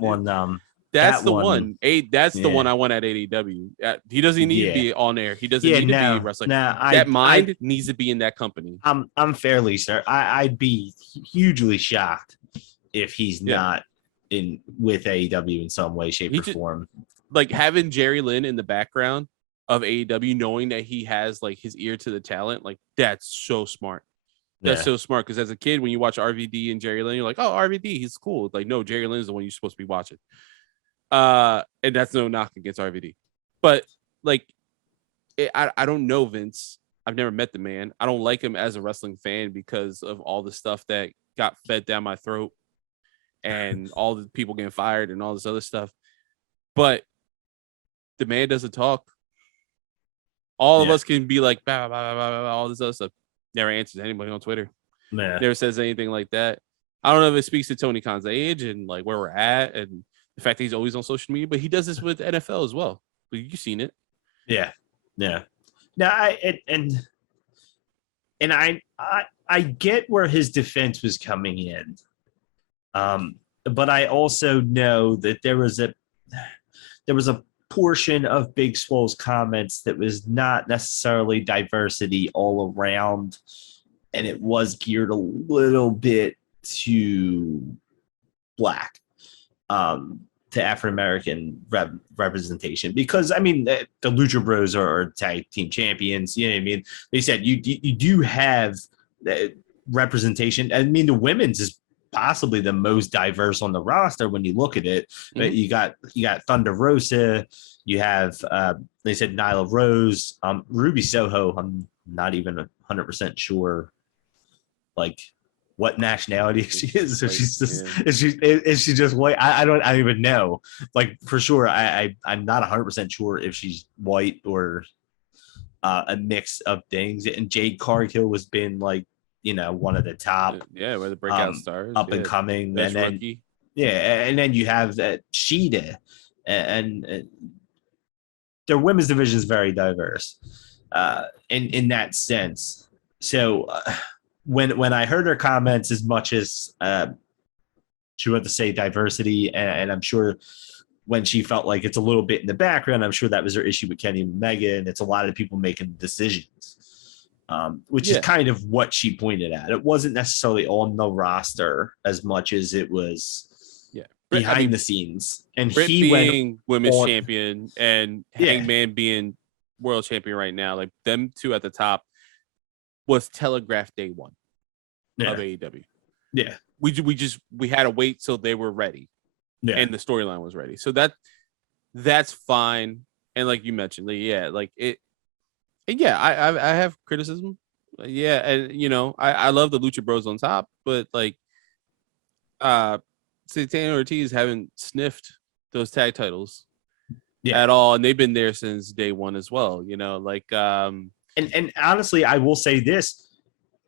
one. That's the one. The one I want at AEW. He doesn't need to be on air. He doesn't need to be wrestling. That needs to be in that company. I'm fairly certain. I'd be hugely shocked if he's not in with AEW in some way, shape, or form. Like having Jerry Lynn in the background of AEW, knowing that he has like his ear to the talent, like that's so smart. That's so smart, because as a kid, when you watch RVD and Jerry Lynn, you're like, oh, RVD, he's cool. It's like, no, Jerry Lynn is the one you're supposed to be watching. And that's no knock against RVD, but like, I don't know Vince. I've never met the man. I don't like him as a wrestling fan because of all the stuff that got fed down my throat and all the people getting fired and all this other stuff. But the man doesn't talk. All of us can be like, bah, bah, bah, bah, bah, all this other stuff. Never answers anybody on Twitter. Never says anything like that. I don't know if it speaks to Tony Khan's age and like where we're at and the fact that he's always on social media, but he does this with NFL as well. You've seen it. Yeah. Now I get where his defense was coming in. But I also know that there was a portion of Big Swole's comments that was not necessarily diversity all around, and it was geared a little bit to black, to African-American representation, because I mean the Lucha Bros are tag team champions. You know what I mean? They said you do have representation. I mean the women's is possibly the most diverse on the roster when you look at it. Mhm. You got Thunder Rosa, you have they said Nyla Rose, Ruby Soho. I'm not even 100% sure like what nationality she is. So she's just is she just white? I don't even know. Like for sure, I'm not 100% sure if she's white or a mix of things. And Jade Cargill has been like, you know, one of the top where the breakout stars up and coming. Best and then rookie. and then you have Sheeta and their women's division is very diverse in that sense. So when I heard her comments, as much as she wanted to say diversity, and I'm sure when she felt like it's a little bit in the background, I'm sure that was her issue with Kenny and Omega, and it's a lot of people making decisions, which is kind of what she pointed at. It wasn't necessarily on the roster as much as it was behind the scenes. And Britt he being women's champion and Hangman being world champion right now, like them two at the top was telegraphed day one of AEW. Yeah. We had to wait till they were ready. Yeah. And the storyline was ready. So that's fine. And like you mentioned, I have criticism. Yeah, and you know, I love the Lucha Bros on top, but like Santana Ortiz haven't sniffed those tag titles at all, and they've been there since day one as well, you know, like and honestly, I will say this.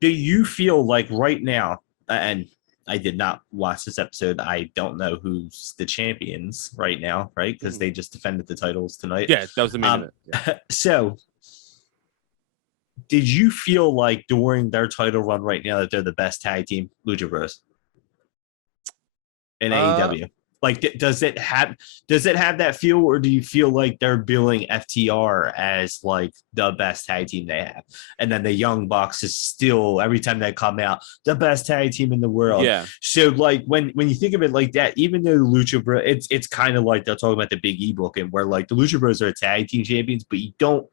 Do you feel like right now, and I did not watch this episode, I don't know who's the champions right now, right? Because they just defended the titles tonight. Yeah, that was the main event. Yeah. So, did you feel like during their title run right now that they're the best tag team, Lucha Bros, in AEW? Like, does it have that feel, or do you feel like they're billing FTR as like the best tag team they have, and then the Young Bucks is still, every time they come out, the best tag team in the world? Yeah. So like when you think of it like that, even though the Lucha Bros, it's kind of like they're talking about the Big E book, and where like the Lucha Bros are tag team champions, but you don't.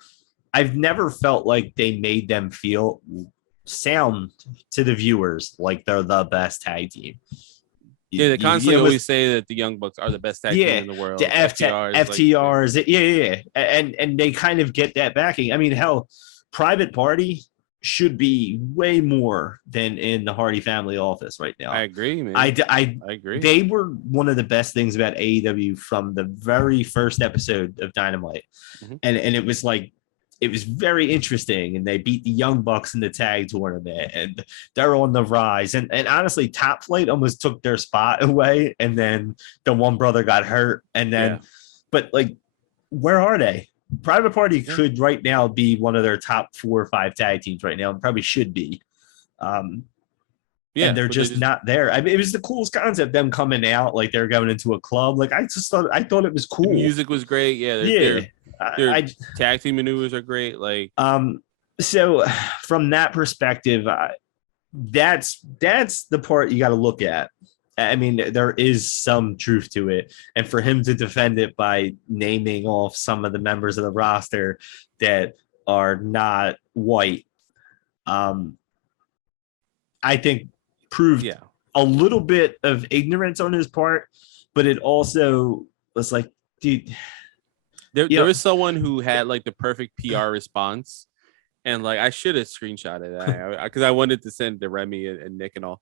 I've never felt like they made them sound to the viewers like they're the best tag team. Yeah, they constantly always say that the Young Bucks are the best tag team in the world. The FTRs, and they kind of get that backing. I mean, hell, Private Party should be way more than in the Hardy family office right now. I agree, man. I agree. They were one of the best things about AEW from the very first episode of Dynamite, and it was like, it was very interesting, and they beat the Young Bucks in the tag tournament, and they're on the rise. And honestly, Top Flight almost took their spot away, and then the one brother got hurt, and then, but like, where are they? Private Party could right now be one of their top 4 or 5 tag teams right now, and probably should be. And they're just not there. I mean, it was the coolest concept, them coming out like they're going into a club. Like I thought it was cool. The music was great. Yeah. Their tag team maneuvers are great. Like, so from that perspective, that's the part you got to look at. I mean, there is some truth to it, and for him to defend it by naming off some of the members of the roster that are not white, I think proved a little bit of ignorance on his part, but it also was like, dude. There was someone who had like the perfect PR response, and like I should have screenshotted that because I wanted to send to Remy and Nick and all.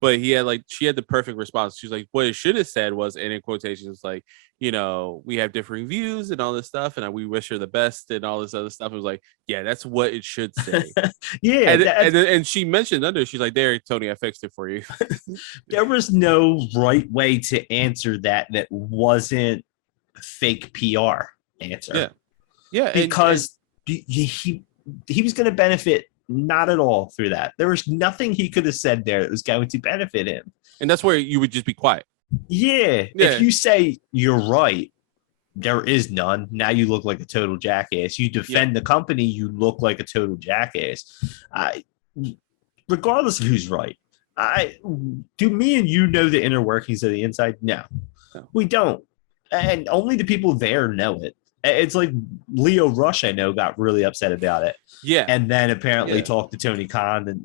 But she had the perfect response. She's like, what it should have said was, and in quotations, like, you know, we have differing views and all this stuff, and we wish her the best and all this other stuff. It was like, yeah, that's what it should say. And she mentioned under, she's like, there, Tony, I fixed it for you. There was no right way to answer that wasn't fake PR answer. Because he was going to benefit not at all through that. There was nothing he could have said there that was going to benefit him, and that's where you would just be quiet. If you say you're right, there is none. Now you look like a total jackass. You defend the company, you look like a total jackass. Regardless of who's right. Do me and you know the inner workings of the inside? No, we don't. And only the people there know it. It's like Leo Rush, I know, got really upset about it. Yeah. And then apparently talked to Tony Kahn and,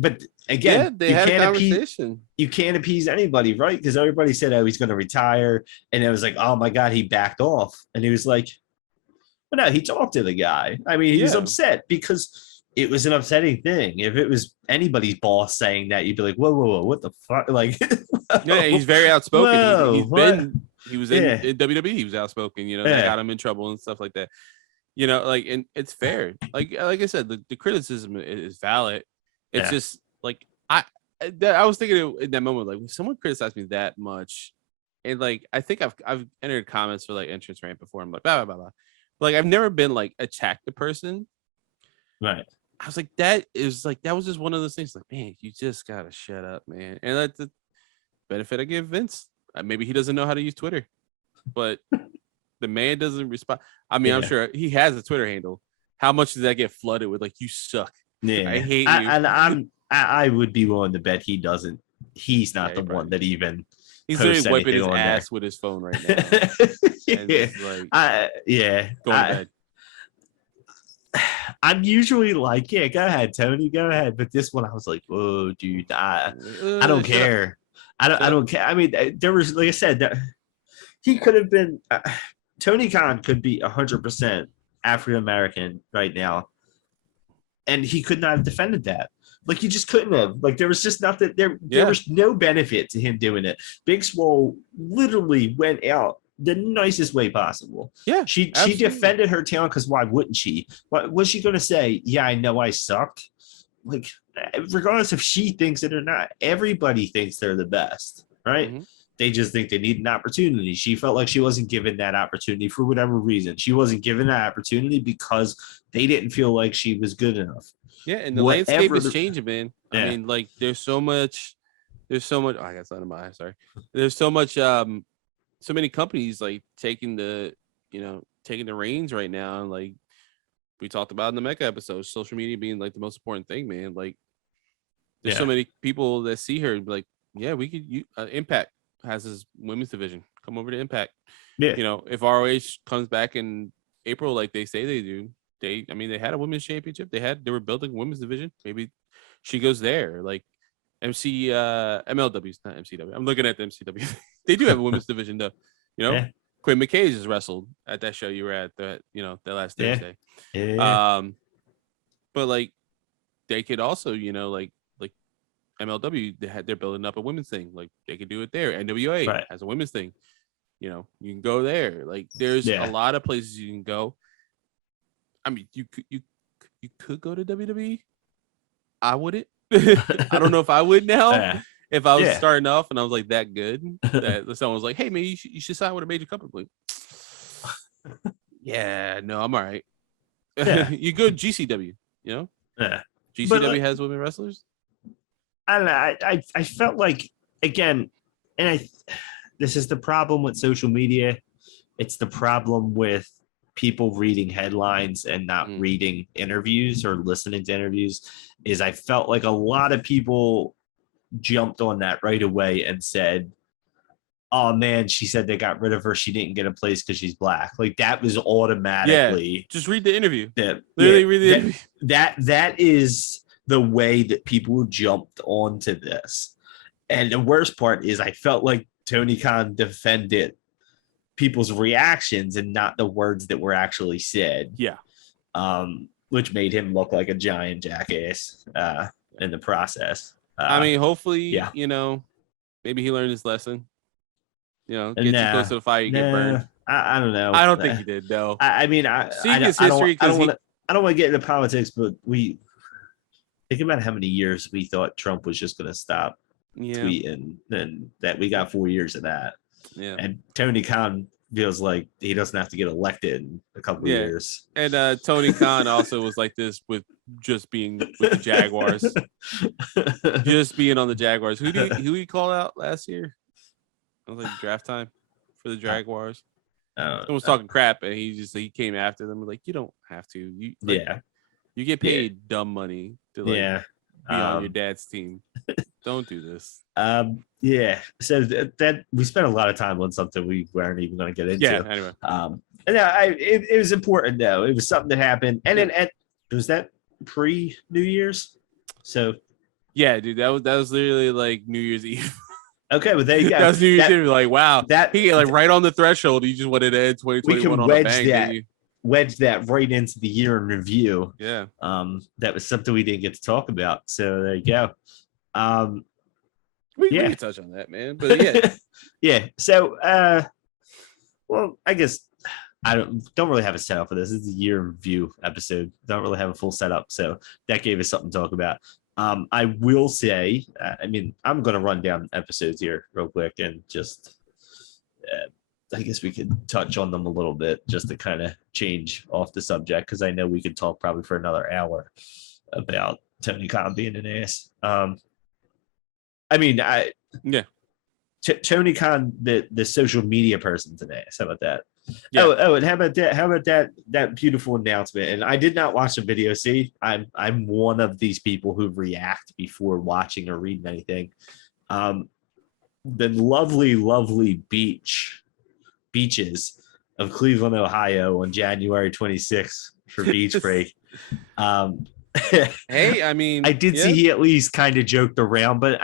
but again, they had a conversation. You can't appease anybody, right? Because everybody said, oh, he's going to retire. And it was like, oh my God, he backed off. And he was like, well, no, he talked to the guy. I mean, he was upset because it was an upsetting thing. If it was anybody's boss saying that, you'd be like, whoa, what the fuck? Like, yeah, he's very outspoken. Whoa, he was in WWE. He was outspoken. They got him in trouble and stuff like that. And it's fair. Like I said, the criticism is valid. It's just like I was thinking in that moment, like, when someone criticized me that much, and like I think I've entered comments for like entrance rant before. I'm like blah blah blah blah. Like I've never been like attacked a person. Right. I was like, that was just one of those things. Like, man, you just gotta shut up, man. And that's the benefit I give Vince. Maybe he doesn't know how to use Twitter, but the man doesn't respond. I mean, I'm sure he has a Twitter handle. How much does that get flooded with? Like, you suck. Yeah, I hate you. And I would be willing to bet he doesn't. He's not the one that even. He's literally wiping his ass with his phone right now. Going to bed. I'm usually like, yeah, go ahead, Tony, go ahead. But this one, I was like, whoa, dude, I don't care. I don't care. I mean, there was, like I said, he could have been. Tony Kahn could be 100% African American right now, and he could not have defended that. Like, he just couldn't have. Like, there was just nothing there. There was no benefit to him doing it. Big Swole literally went out the nicest way possible. Yeah, she defended her talent, because why wouldn't she? What was she going to say? Yeah, I know I sucked. Like, regardless if she thinks it or not, everybody thinks they're the best, right? Mm-hmm. They just think they need an opportunity. She felt like she wasn't given that opportunity for whatever reason. She wasn't given that opportunity because they didn't feel like she was good enough. Yeah, and the landscape is changing, man. Yeah. I mean, like, there's so much. Oh, I got something in my eye. Sorry. There's so much. So many companies like taking the reins right now, and like we talked about in the Mecca episode, social media being like the most important thing, man. Like, there's so many people that see her and be like, yeah, we could. Impact has his women's division. Come over to Impact. Yeah. If ROH comes back in April, like they say they do, they had a women's championship. They were building a women's division. Maybe she goes there. Like MLW's not MCW. I'm looking at the MCW. They do have a women's division though. Quinn McKay has wrestled at that show you were at that last Thursday. Yeah. But like they could also, like MLW, they're building up a women's thing. Like they could do it there. NWA has a women's thing. You can go there. Like there's a lot of places you can go. I mean, you could go to WWE. I wouldn't. I don't know if I would now. Yeah. If I was starting off and I was like that good, that someone was like, "Hey man, you should sign with a major company." Like, yeah, no, I'm all right. Yeah. You go to GCW, Yeah. GCW has women wrestlers. I don't know. I felt like, again, and this is the problem with social media. It's the problem with people reading headlines and not reading interviews or listening to interviews. Is I felt like a lot of people jumped on that right away and said, oh man, she said they got rid of her, she didn't get a place because she's black. Like that was automatically just read the interview. Read the interview. That is the way that people jumped onto this. And the worst part is I felt like Tony Khan defended people's reactions and not the words that were actually said. Yeah. Which made him look like a giant jackass in the process. I mean, hopefully, maybe he learned his lesson. Get too close to the fire, you get burned. I don't know. I don't think he did, though. I don't want to get into politics, but we think about how many years we thought Trump was just going to stop tweeting, and that we got 4 years of that. Yeah. And Tony Khan feels like he doesn't have to get elected in a couple of years. And Tony Khan also was like this with just being with the Jaguars. Just being on the Jaguars. Who he call out last year? It was like draft time for the Jaguars. Someone was talking crap and he came after them like, you don't have to. You get paid dumb money to be on your dad's team. Don't do this. So that we spent a lot of time on something we weren't even going to get into. Yeah, anyway. it was important though. It was something that happened, and then was that pre-New Year's, so yeah, dude, that was literally like New Year's Eve. Okay, well there you go. That was New Year's Eve. Like, wow, that he like right on the threshold. You just wanted to end 2021 on a bang. Wedge that right into the year in review. Yeah. That was something we didn't get to talk about. So there you go. We can touch on that, man. But yeah. Yeah. So well, I guess I don't really have a setup for this. This is a year in review episode. Don't really have a full setup. So that gave us something to talk about. I will say, I'm going to run down episodes here real quick and just, I guess we could touch on them a little bit just to kind of change off the subject, because I know we could talk probably for another hour about Tony Kahn being an ass. Tony Kahn, the social media person's an ass. How about that? Yeah. And how about that beautiful announcement? And I did not watch the video. See, I'm one of these people who react before watching or reading anything. The lovely beaches of Cleveland, Ohio on January 26th for beach break. Hey, I did see he at least kind of joked around, but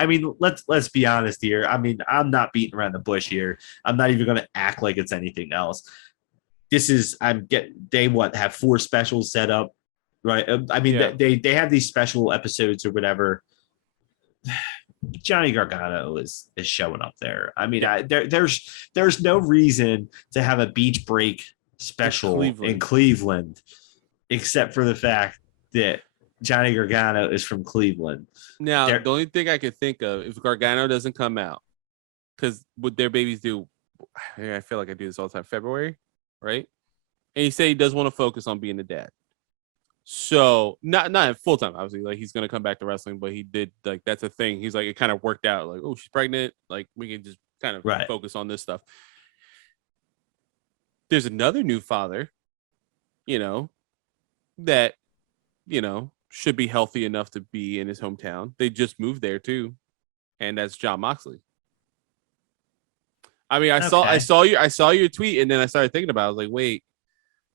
let's be honest here. I'm not beating around the bush here. I'm not even going to act like it's anything else. This is they have 4 specials set up, right? They have these special episodes or whatever. Johnny Gargano is showing up there. There's no reason to have a beach break special in Cleveland except for the fact that Johnny Gargano is from Cleveland. Now, the only thing I could think of, if Gargano doesn't come out, because what their babies do, I feel like I do this all the time, February, right? And he said he does want to focus on being a dad. So not full time, obviously. Like, he's gonna come back to wrestling, but he did, like, that's a thing. He's like, it kind of worked out. Like, oh, she's pregnant. Like, we can just kind of focus on this stuff. There's another new father, that should be healthy enough to be in his hometown. They just moved there too, and that's Jon Moxley. I saw your tweet, and then I started thinking about it. I was like, wait.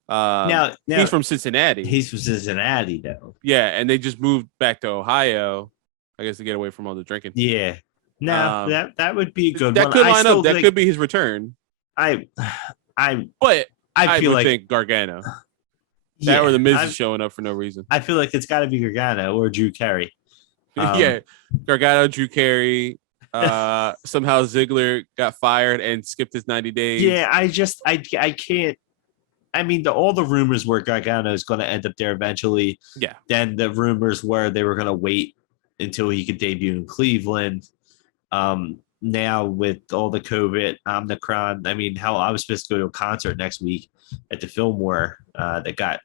Now he's from Cincinnati. He's from Cincinnati, though. Yeah, and they just moved back to Ohio, I guess, to get away from all the drinking. Yeah. No, that would be a good. That could line up. That could be his return. I feel like think Gargano. That or the Miz is showing up for no reason. I feel like it's got to be Gargano or Drew Carey. Gargano, Drew Carey. Somehow Ziggler got fired and skipped his 90 days. Yeah, I can't. All the rumors were Gargano is going to end up there eventually. Yeah. Then the rumors were they were going to wait until he could debut in Cleveland. Now with all the COVID, Omicron, how I was supposed to go to a concert next week at the Fillmore that got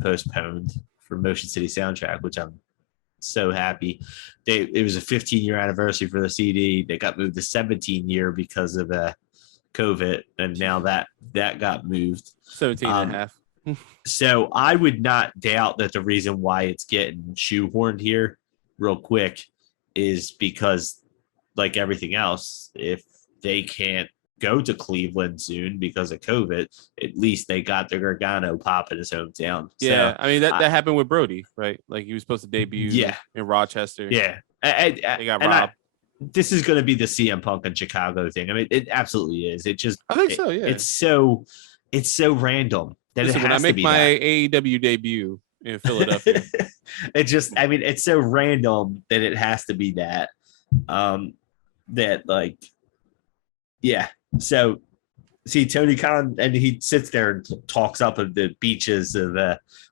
postponed for Motion City Soundtrack, which I'm so happy. It was a 15-year anniversary for the CD. They got moved to 17-year because of COVID, and now that got moved 17 and a half. So I would not doubt that the reason why it's getting shoehorned here real quick is because, like everything else, if they can't go to Cleveland soon because of COVID, at least they got the Gargano pop in his hometown. Yeah, so, that happened with Brody, right? Like, he was supposed to debut in Rochester. Yeah. They got robbed. This is going to be the CM Punk and Chicago thing. It absolutely is. It just, I think so. Yeah. It's so random that it has when I make to be my that. AEW debut in Philadelphia, it's so random that it has to be that. So see Tony Kahn, and he sits there and talks up of the beaches of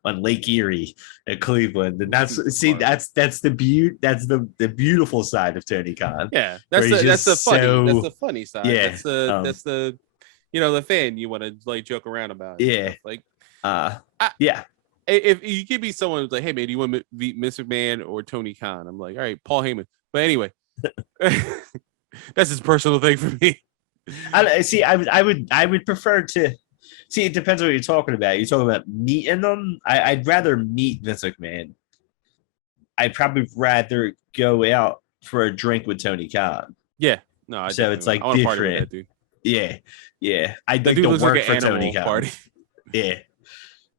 on Lake Erie at Cleveland, and that's the beautiful side of Tony Khan. Yeah, that's the funny side. Yeah, that's the the fan you want to like joke around about. Yeah, If you could be someone who's like, hey man, do you want to meet Mr. McMahon or Tony Khan? I'm like, all right, Paul Heyman. But anyway, that's his personal thing for me. I would prefer to see. It depends on what you're talking about. You're talking about meeting them. I'd rather meet Vince McMahon. I'd probably rather go out for a drink with Tony Khan. Yeah, no. So it's like different. Yeah. I That think dude the looks work like an for Tony animal Kahn. party.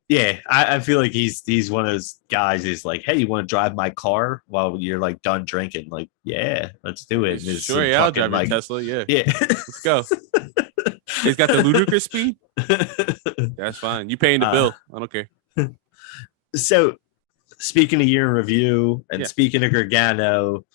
Yeah. I feel like he's one of those guys who's like, hey, you want to drive my car while you're like done drinking? Like, yeah, let's do it. And Sure, yeah, I'll drive your Tesla. Yeah, let's go. He's got the ludicrous speed. That's fine. You paying the bill. I don't care. So, speaking of year in review and speaking of Gargano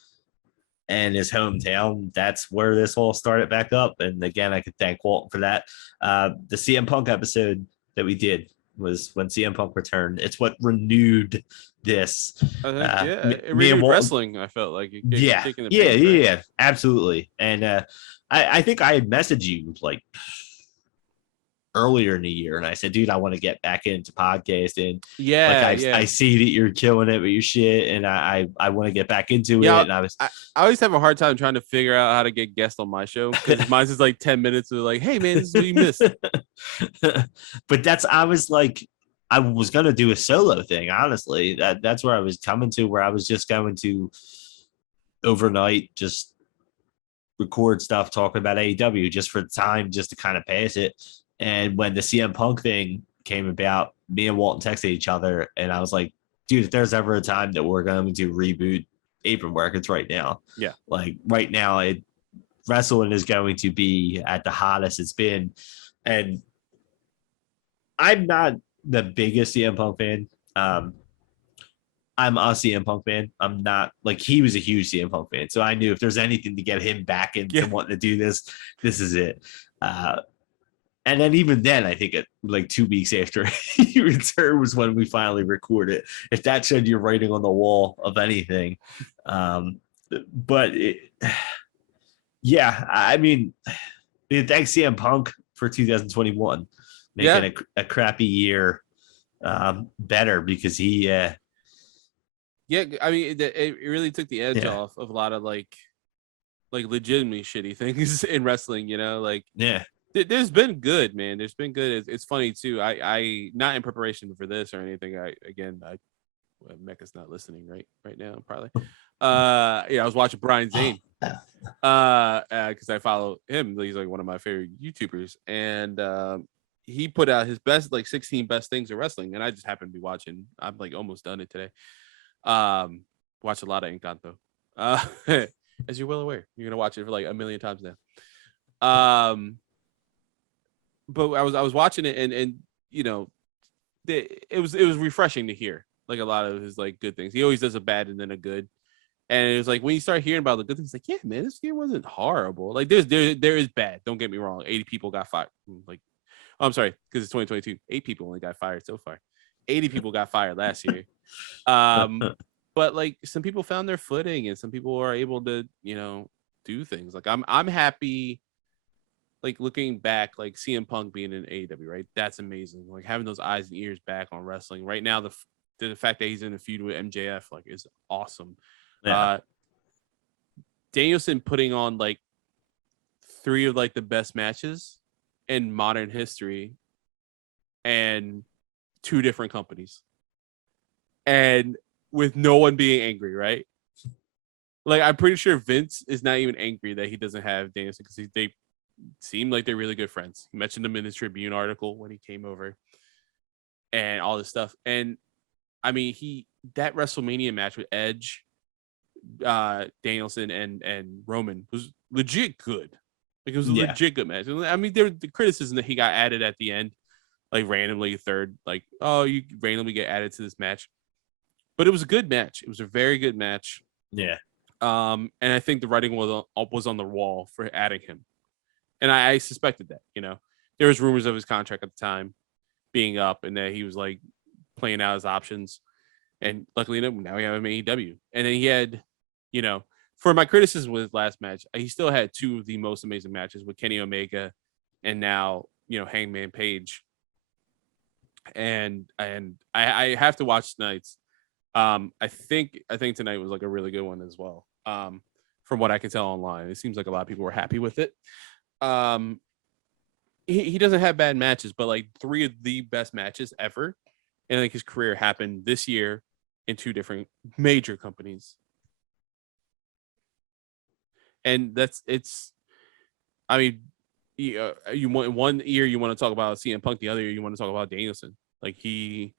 and his hometown, that's where this all started back up. And again, I could thank Walton for that. The CM Punk episode that we did was when CM Punk returned. It's what renewed this. It renewed wrestling. I felt like absolutely. And I think I had messaged you like earlier in the year, and I said, dude, I want to get back into podcasting. I see that you're killing it with your shit, and I want to get back into it. And I always have a hard time trying to figure out how to get guests on my show, because mine's is like 10 minutes of like, hey man, this is what you missed. But I was gonna do a solo thing, honestly. That's where I was coming to, where I was just going to overnight just record stuff talking about AEW just for the time, just to kind of pass it. And when the CM Punk thing came about, me and Walton texted each other, and I was like, dude, if there's ever a time that we're going to reboot Apron Work, it's right now. Yeah. Like right now, wrestling is going to be at the hottest it's been. And I'm not the biggest CM Punk fan. I'm a CM Punk fan. I'm not like, he was a huge CM Punk fan. So I knew if there's anything to get him back into wanting to do this, this is it. And then even then, I think like 2 weeks after he returned was when we finally recorded. If that said you're writing on the wall of anything. But I mean, thanks CM Punk for 2021, making a crappy year better, because he I mean, it really took the edge off of a lot of like legitimately shitty things in wrestling, There's been good, man. There's been good. It's funny too. I not in preparation for this or anything. Mecca's not listening right now, probably. I was watching Brian Zane, because I follow him. He's like one of my favorite YouTubers, and he put out his best 16 best things in wrestling, and I just happened to be watching. I'm like almost done it today. Watched a lot of Encanto. As you're well aware, you're gonna watch it for like a million times now. But I was watching it, and it was refreshing to hear like a lot of his like good things. He always does a bad and then a good, and it was like when you start hearing about the good things, like, yeah, man, this year wasn't horrible. Like there is bad. Don't get me wrong. 80 people got fired. I'm sorry, because it's 2022. 8 people only got fired so far. 80 people got fired last year. But like some people found their footing, and some people are able to do things. Like I'm happy. Like looking back, like CM Punk being in AEW, right? That's amazing. Like having those eyes and ears back on wrestling right now. The fact that he's in a feud with MJF like is awesome. Yeah. Danielson putting on like 3 of like the best matches in modern history, and 2 different companies, and with no one being angry, right? Like I'm pretty sure Vince is not even angry that he doesn't have Danielson, because they seem like they're really good friends. He mentioned him in his Tribune article when he came over and all this stuff. And I mean, that WrestleMania match with Edge, Danielson and Roman was legit good. Like it was a legit good match. I mean, there was the criticism that he got added at the end, like randomly third, like, oh, you randomly get added to this match. But it was a good match. It was a very good match. Yeah. And I think the writing was on the wall for adding him. And I suspected that, there was rumors of his contract at the time being up, and that he was like playing out his options. And luckily, now we have him in AEW. And then he had, for my criticism with his last match, he still had 2 of the most amazing matches with Kenny Omega and now, Hangman Page. And I have to watch tonight's. I think tonight was like a really good one as well. From what I can tell online, it seems like a lot of people were happy with it. He doesn't have bad matches, but like 3 of the best matches ever in like his career happened this year in 2 different major companies. And I mean, you want one year you want to talk about CM Punk, the other year you want to talk about Danielson. Like he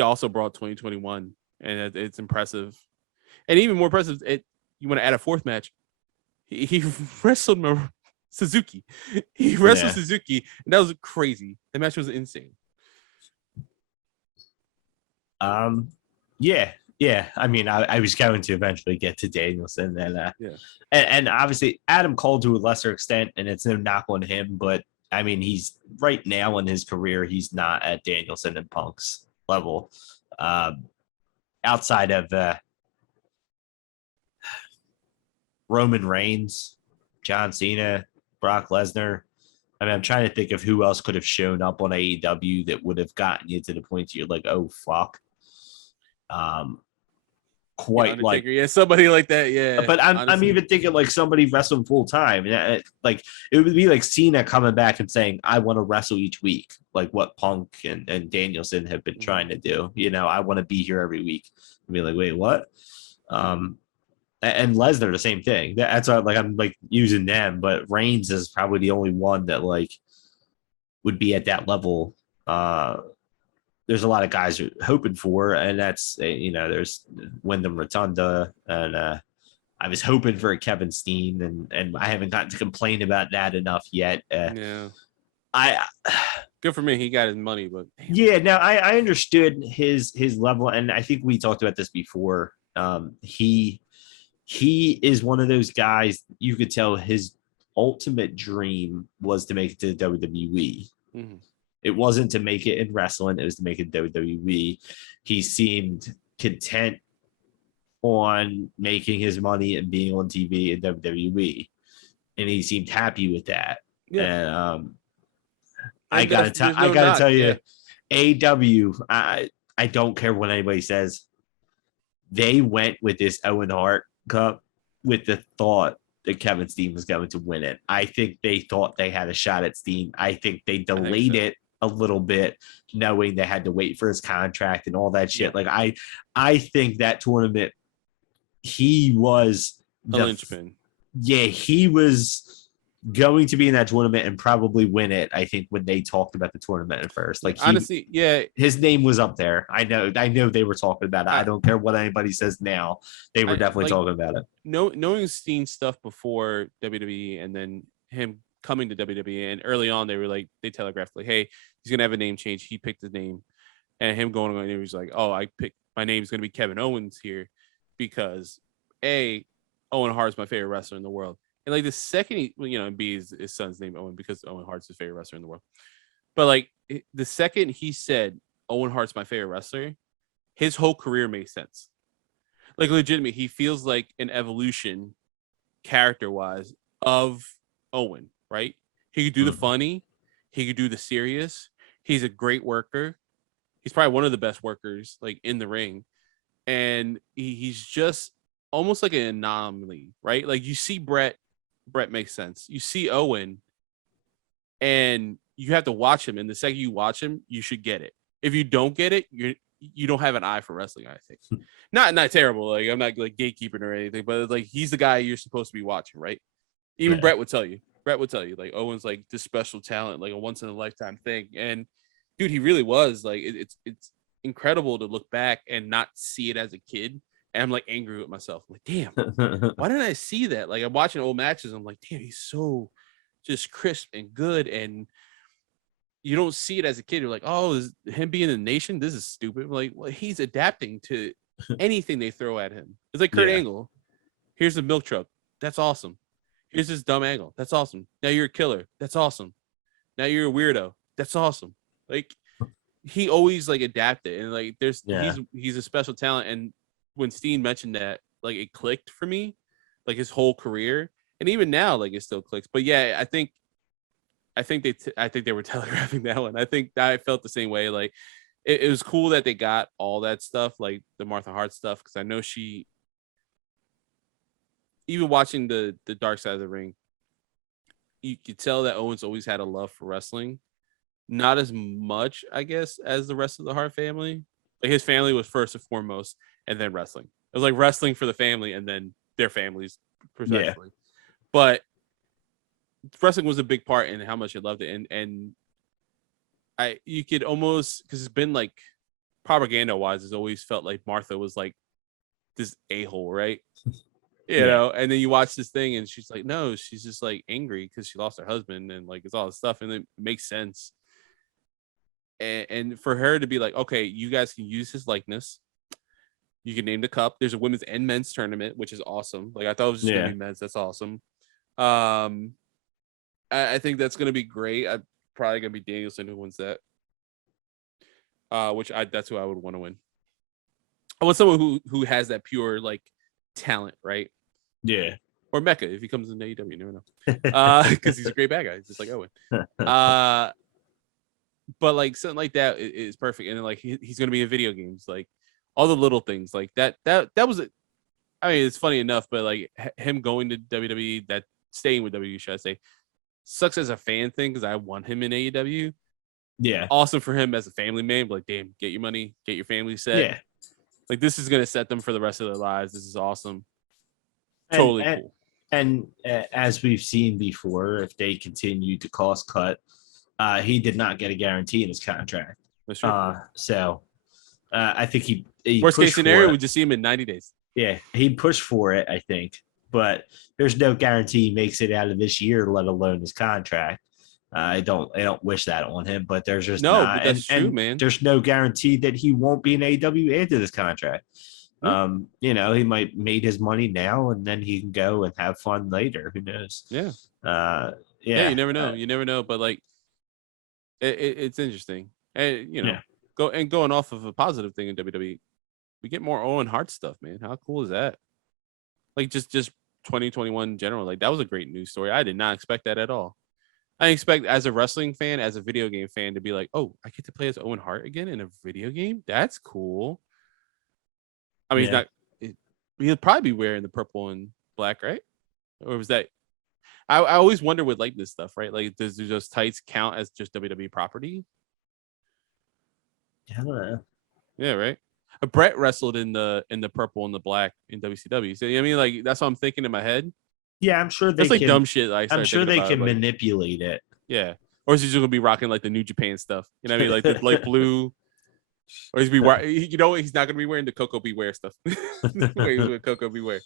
also brought 2021, and it's impressive. And even more impressive, you want to add a fourth match. He wrestled Suzuki. He wrestled Suzuki, and that was crazy. The match was insane. Yeah. I mean, I was going to eventually get to Danielson, and obviously Adam Cole to a lesser extent, and it's no knock on him, but I mean, he's right now in his career, he's not at Danielson and Punk's level. Outside of Roman Reigns, John Cena, Brock Lesnar. I mean, I'm trying to think of who else could have shown up on AEW that would have gotten you to the point you're like, oh fuck. Quite like somebody like that, yeah. But I'm even thinking like somebody wrestling full time. Like it would be like Cena coming back and saying, I want to wrestle each week, like what Punk and Danielson have been trying to do. You know, I want to be here every week. I'd be like, wait, what? And Lesnar, the same thing. That's why, like, I'm like using them, but Reigns is probably the only one that like would be at that level. There's a lot of guys hoping for, and that's there's Wyndham Rotunda, and I was hoping for a Kevin Steen, and I haven't gotten to complain about that enough yet. Good for me. He got his money, but now I understood his level, and I think we talked about this before. He is one of those guys you could tell his ultimate dream was to make it to the WWE. Mm-hmm. It wasn't to make it in wrestling. It was to make it WWE. He seemed content on making his money and being on TV in WWE. And he seemed happy with that. Yeah. And I gotta tell you, AEW, I don't care what anybody says. They went with this Owen Hart Cup with the thought that Kevin Steen was going to win it. I think they thought they had a shot at Steen. I think they delayed it a little bit, knowing they had to wait for his contract and all that shit. Like I think that tournament, he was the linchpin. Yeah, he was going to be in that tournament and probably win it. I think when they talked about the tournament at first, like honestly, his name was up there. I know they were talking about it. I don't care what anybody says now. They were definitely talking about it. Knowing Steen's stuff before WWE and then him coming to WWE, and early on they were like, they telegraphed like, hey, he's gonna have a name change. He picked his name, and him going on, he was like, oh, I picked my name's gonna be Kevin Owens here because Owen Hart's my favorite wrestler in the world. And like the second and B is his son's name Owen because Owen Hart's his favorite wrestler in the world. But like the second he said Owen Hart's my favorite wrestler, his whole career makes sense. Like legitimately, he feels like an evolution character-wise of Owen, right? He could do the funny, he could do the serious. He's a great worker. He's probably one of the best workers like in the ring. And he's just almost like an anomaly, right? Like you see Brett makes sense. You see Owen, and you have to watch him. And the second you watch him, you should get it. If you don't get it, you don't have an eye for wrestling. I think not terrible. Like I'm not like gatekeeping or anything, but like he's the guy you're supposed to be watching, right? Even Brett would tell you. Like Owen's like this special talent, like a once in a lifetime thing. And dude, he really was. Like it's incredible to look back and not see it as a kid. And I'm like angry with myself. I'm like, damn, why didn't I see that? Like I'm watching old matches. I'm like, damn, he's so just crisp and good. And you don't see it as a kid. You're like, oh, is him being in the nation? This is stupid. Like, well, he's adapting to anything they throw at him. It's like Kurt Angle. Here's the milk truck. That's awesome. Here's this dumb angle. That's awesome. Now you're a killer. That's awesome. Now you're a weirdo. That's awesome. Like he always like adapted, and like he's a special talent. And when Steen mentioned that, like it clicked for me, like his whole career, and even now, like it still clicks. But yeah, I think they were telegraphing that one. I think I felt the same way. Like it was cool that they got all that stuff, like the Martha Hart stuff, because I know she. Even watching the Dark Side of the Ring, you could tell that Owens always had a love for wrestling. Not as much, I guess, as the rest of the Hart family. Like his family was first and foremost, and then wrestling. It was like wrestling for the family, and then their families professionally. Yeah. But wrestling was a big part in how much I loved it, and you could almost, because it's been like propaganda wise, it's always felt like Martha was like this a-hole, right? You know, and then you watch this thing and she's like, no, she's just like angry because she lost her husband and like it's all this stuff, and it makes sense. And for her to be like, okay, you guys can use his likeness. You can name the cup. There's a women's and men's tournament, which is awesome. Like I thought it was just gonna be men's. That's awesome. I think that's gonna be great. I'm probably gonna be Danielson who wins that. That's who I would want to win. I want someone who has that pure like talent, right? Yeah. Or Mecca if he comes in AEW, you never know. Because he's a great bad guy. He's just like Owen. But like something like that is perfect. And then like he's gonna be in video games, like all the little things like that was it. I mean, it's funny enough, but like him going to WWE, that staying with WWE, should I say, sucks as a fan thing because I want him in AEW. Yeah. Awesome for him as a family man. Like, damn, get your money, get your family set. Yeah. Like this is gonna set them for the rest of their lives. This is awesome. Totally cool. And as we've seen before, if they continue to cost cut, he did not get a guarantee in his contract. That's true. So I think he worst case scenario, we just see him in 90 days. Yeah, he pushed for it, I think, but there's no guarantee he makes it out of this year, let alone his contract. I don't wish that on him, but there's just but that's true, man. There's no guarantee that he won't be in AEW after this contract. You know, he might made his money now and then he can go and have fun later. Who knows? Yeah. Yeah. You never know. You never know. But like, it's interesting. And you know, going off of a positive thing in WWE, we get more Owen Hart stuff, man. How cool is that? Like just 2021 in general. Like that was a great news story. I did not expect that at all. I expect as a wrestling fan, as a video game fan, to be like, oh, I get to play as Owen Hart again in a video game? That's cool. I mean, he'll probably be wearing the purple and black, right? Or was that? I always wonder with like this stuff, right? Like, does those tights count as just WWE property? I don't know. Yeah, right. Brett wrestled in the purple and the black in WCW. So I mean, like that's what I'm thinking in my head. Yeah, I'm sure that's like dumb shit. I'm sure they can manipulate it. Yeah, or is he just gonna be rocking like the New Japan stuff? You know what I mean, like the light blue. Or he's you know, he's not gonna be wearing the Coco Beware stuff. He's with Coco Beware.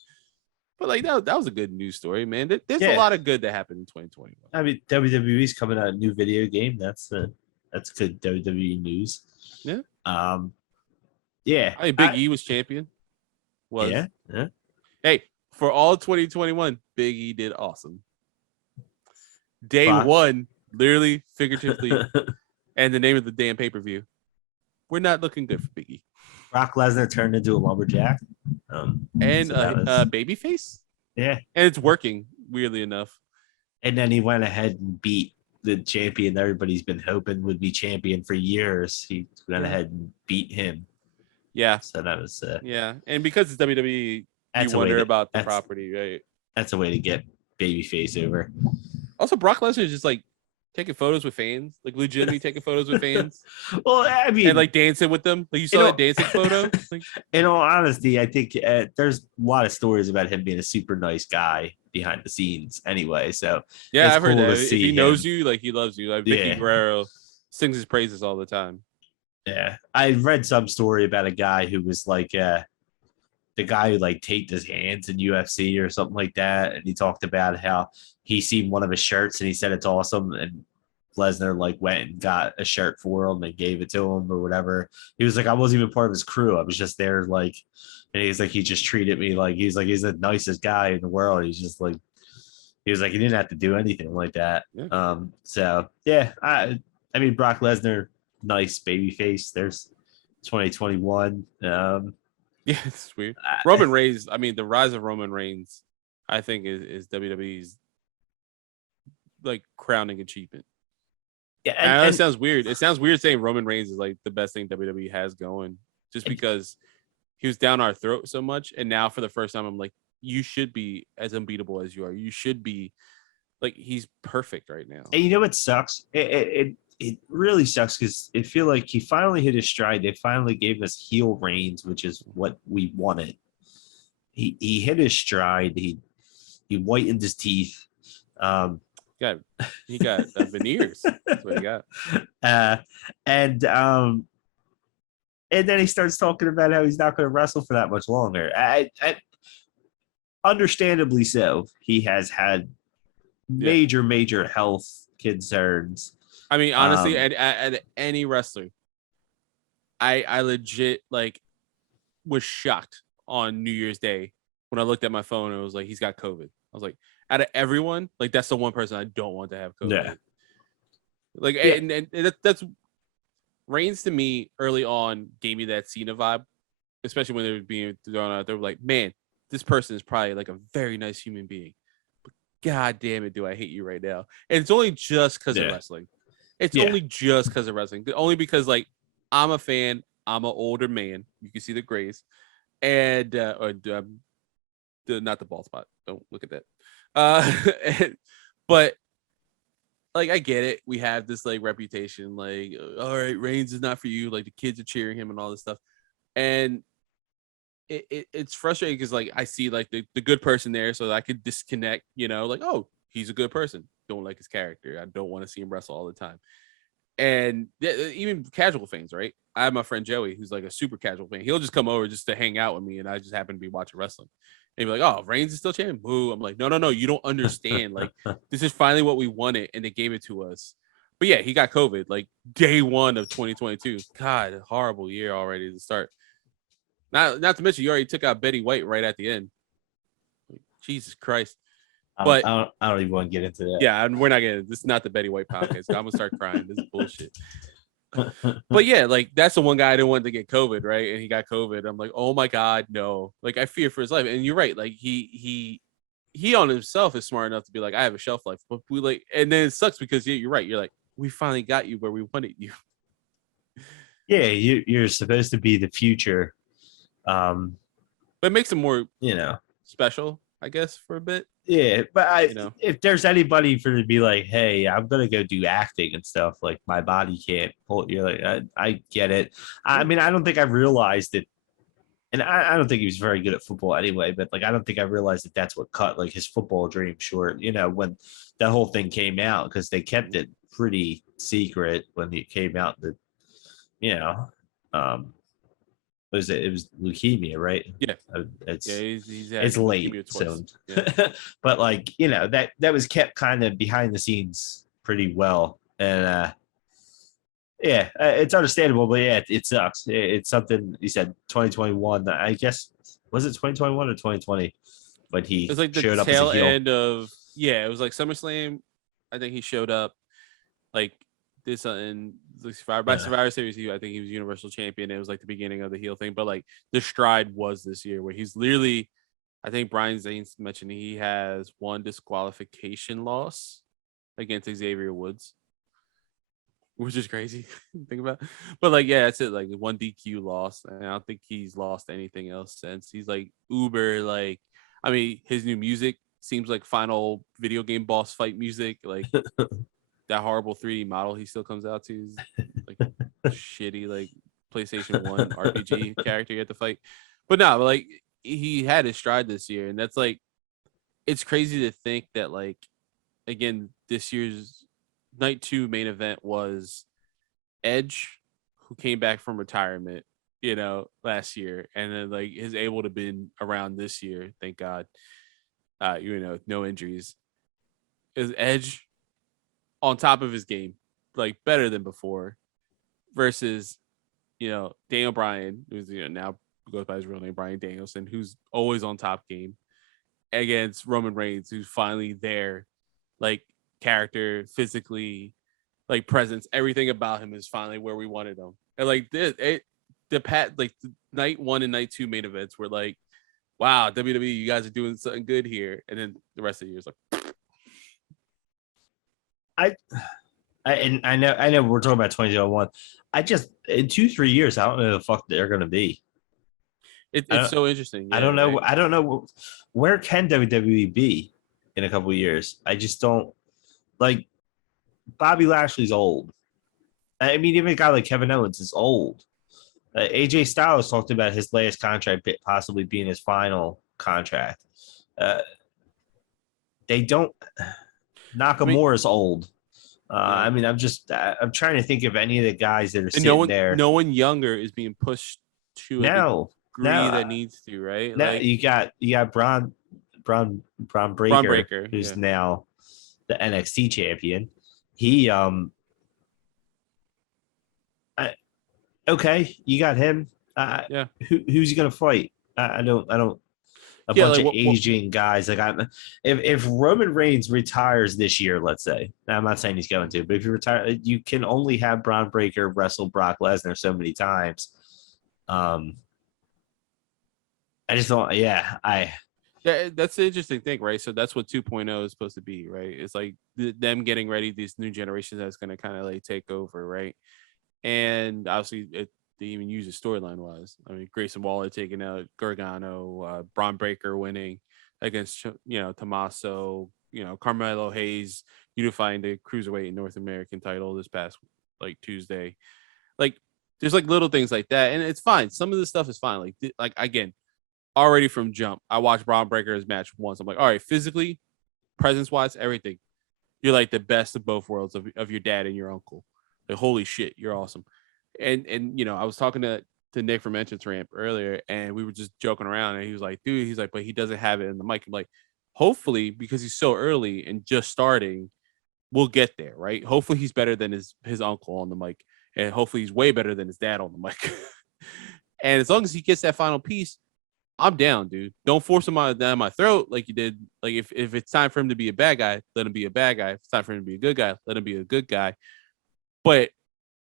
But like that was a good news story, man. There's a lot of good that happened in 2021. I mean, WWE's coming out a new video game. That's good WWE news. Yeah. Yeah. I mean, Big E was champion. Yeah. Hey, for all 2021, Big E did awesome. Day one, literally, figuratively, and the name of the damn pay-per-view. We're not looking good for Big E. Brock Lesnar turned into a lumberjack. And babyface? Yeah. And it's working, weirdly enough. And then he went ahead and beat the champion everybody's been hoping would be champion for years. He went ahead and beat him. Yeah. So that was yeah. And because it's WWE, you wonder about the property, right? That's a way to get babyface over. Also, Brock Lesnar is just like taking photos with fans, like legitimately taking photos with fans. Well, I mean, and like dancing with them. Like you saw that dancing photo. Like, in all honesty, I think there's a lot of stories about him being a super nice guy behind the scenes. Anyway, so yeah, I've heard that. If he knows you, like he loves you. Like Vicky Guerrero sings his praises all the time. Yeah, I read some story about a guy who was like the guy who like taped his hands in UFC or something like that, and he talked about how he seen one of his shirts and he said it's awesome, and Lesnar like went and got a shirt for him and gave it to him or whatever. He was like, I wasn't even part of his crew. I was just there, like, and he's like, he just treated me like he's the nicest guy in the world. He's just like, he was like, he didn't have to do anything like that. Yeah. So yeah, I mean, Brock Lesnar, nice baby face. There's 2021. Yeah, it's weird. Roman Reigns. I mean, the rise of Roman Reigns, I think, is WWE's like crowning achievement. Yeah, and it sounds weird. It sounds weird saying Roman Reigns is like the best thing WWE has going, just because he was down our throat so much, and now for the first time, I'm like, you should be as unbeatable as you are. You should be like, he's perfect right now. And you know what sucks? It really sucks because it feel like he finally hit his stride. They finally gave us heel Reigns, which is what we wanted. He hit his stride. He whitened his teeth. He got veneers. That's what he got. And then he starts talking about how he's not going to wrestle for that much longer. I understandably so. He has had major health concerns. I mean, honestly, at any wrestler, I legit was shocked on New Year's Day when I looked at my phone and it was like, he's got COVID. I was like, out of everyone, that's the one person I don't want to have COVID. Yeah. And that's Reigns to me early on gave me that Cena vibe, especially when they were being thrown out. They were like, man, this person is probably a very nice human being. But God damn it, do I hate you right now? And it's only just because of wrestling. It's only just because of wrestling. Only because I'm a fan. I'm an older man. You can see the grays. And not the bald spot. Don't look at that. But I get it. We have this reputation. All right, Reigns is not for you. The kids are cheering him and all this stuff. And it's frustrating because I see the good person there, so I could disconnect. Oh, he's a good person. Don't like his character. I don't want to see him wrestle all the time. And even casual fans, right? I have my friend Joey, who's a super casual fan. He'll just come over just to hang out with me, and I just happen to be watching wrestling. And be like, "Oh, Reigns is still champion." Boo! I'm like, "No, you don't understand. This is finally what we wanted, and they gave it to us." But yeah, he got COVID day one of 2022. God, horrible year already to start. Not to mention, you already took out Betty White right at the end. Jesus Christ. But I don't even want to get into that. Yeah, and we're not gonna. This is not the Betty White podcast. I'm gonna start crying. This is bullshit. But yeah, that's the one guy I didn't want to get COVID, right? And he got COVID. I'm like, oh my god, no! I fear for his life. And you're right. He on himself is smart enough to be I have a shelf life. But we and then it sucks because you're right. You're we finally got you where we wanted you. Yeah, you're supposed to be the future. But it makes him more, special, I guess, for a bit. Yeah, but if there's anybody for to be hey, I'm gonna go do acting and stuff, my body can't pull it. You're I get it. I mean, I don't think I realized it, and I don't think he was very good at football anyway. But I don't think I realized that that's what cut his football dream short. When that whole thing came out, because they kept it pretty secret when it came out. That it was leukemia, right? Yeah, it's late, so yeah. But that was kept kind of behind the scenes pretty well, and it's understandable. But yeah, it sucks. It's something you said. 2021, I guess, was it 2021 or 2020 when he it was the showed up tail as a heel? end of it was SummerSlam. I think he showed up this in the Survivor Series. I think he was Universal Champion. It was the beginning of the heel thing, but the stride was this year where he's literally, I think Brian Zane's mentioned he has one disqualification loss against Xavier Woods, which is crazy to think about. But that's it. One DQ loss, and I don't think he's lost anything else since. He's uber. I mean, his new music seems like final video game boss fight music. That horrible 3D model he still comes out to is shitty PlayStation 1 RPG character you have to fight. But no, he had his stride this year, and that's it's crazy to think that again, this year's night 2 main event was Edge, who came back from retirement, last year, and then is able to been around this year, thank God. No injuries. Is Edge on top of his game, better than before, versus, Daniel Bryan, who's, now goes by his real name, Bryan Danielson, who's always on top game, against Roman Reigns, who's finally there, character, physically, presence, everything about him is finally where we wanted him. And the night 1 and night 2 main events were wow, WWE, you guys are doing something good here. And then the rest of the year is I know we're talking about 2001. I just in 2-3 years, I don't know the fuck they're gonna be. It's so interesting. Yeah, I don't know. Right? I don't know where can WWE be in a couple of years. I just don't Bobby Lashley's old. I mean, even a guy like Kevin Owens is old. AJ Styles talked about his last contract possibly being his final contract. They don't. Nakamura's old. I mean, I'm trying to think of any of the guys that are sitting there. No one younger is being pushed to a degree that needs to, right? No, like, you got Braun Breaker, who's now the NXT champion. He okay, you got him. Who's he gonna fight? I don't. A bunch of aging guys. Like if Roman Reigns retires this year, let's say, now I'm not saying he's going to, but if you retire, you can only have Braun Breaker wrestle Brock Lesnar so many times. I just thought, that's the interesting thing, right? So that's what 2.0 is supposed to be, right? It's like them getting ready, these new generations that's going to kind of like take over, right? And obviously, they even use it storyline wise. I mean, Grayson Waller taking out Gargano, Braun Breaker winning against Tommaso, Carmelo Hayes unifying the cruiserweight and North American title this past like Tuesday. Like there's like little things like that, and it's fine. Some of this stuff is fine. Like again, already from jump, I watched Braun Breaker's match once. I'm like, all right, physically, presence wise, everything. You're like the best of both worlds of your dad and your uncle. Like holy shit, you're awesome. And I was talking to Nick from Entrance Ramp earlier, and we were just joking around, and he was like, dude, but he doesn't have it in the mic. I'm like, hopefully, because he's so early and just starting, we'll get there, right? Hopefully he's better than his uncle on the mic, and hopefully he's way better than his dad on the mic. And as long as he gets that final piece, I'm down, dude. Don't force him down my throat like you did. Like if it's time for him to be a bad guy, let him be a bad guy. If it's time for him to be a good guy, let him be a good guy. But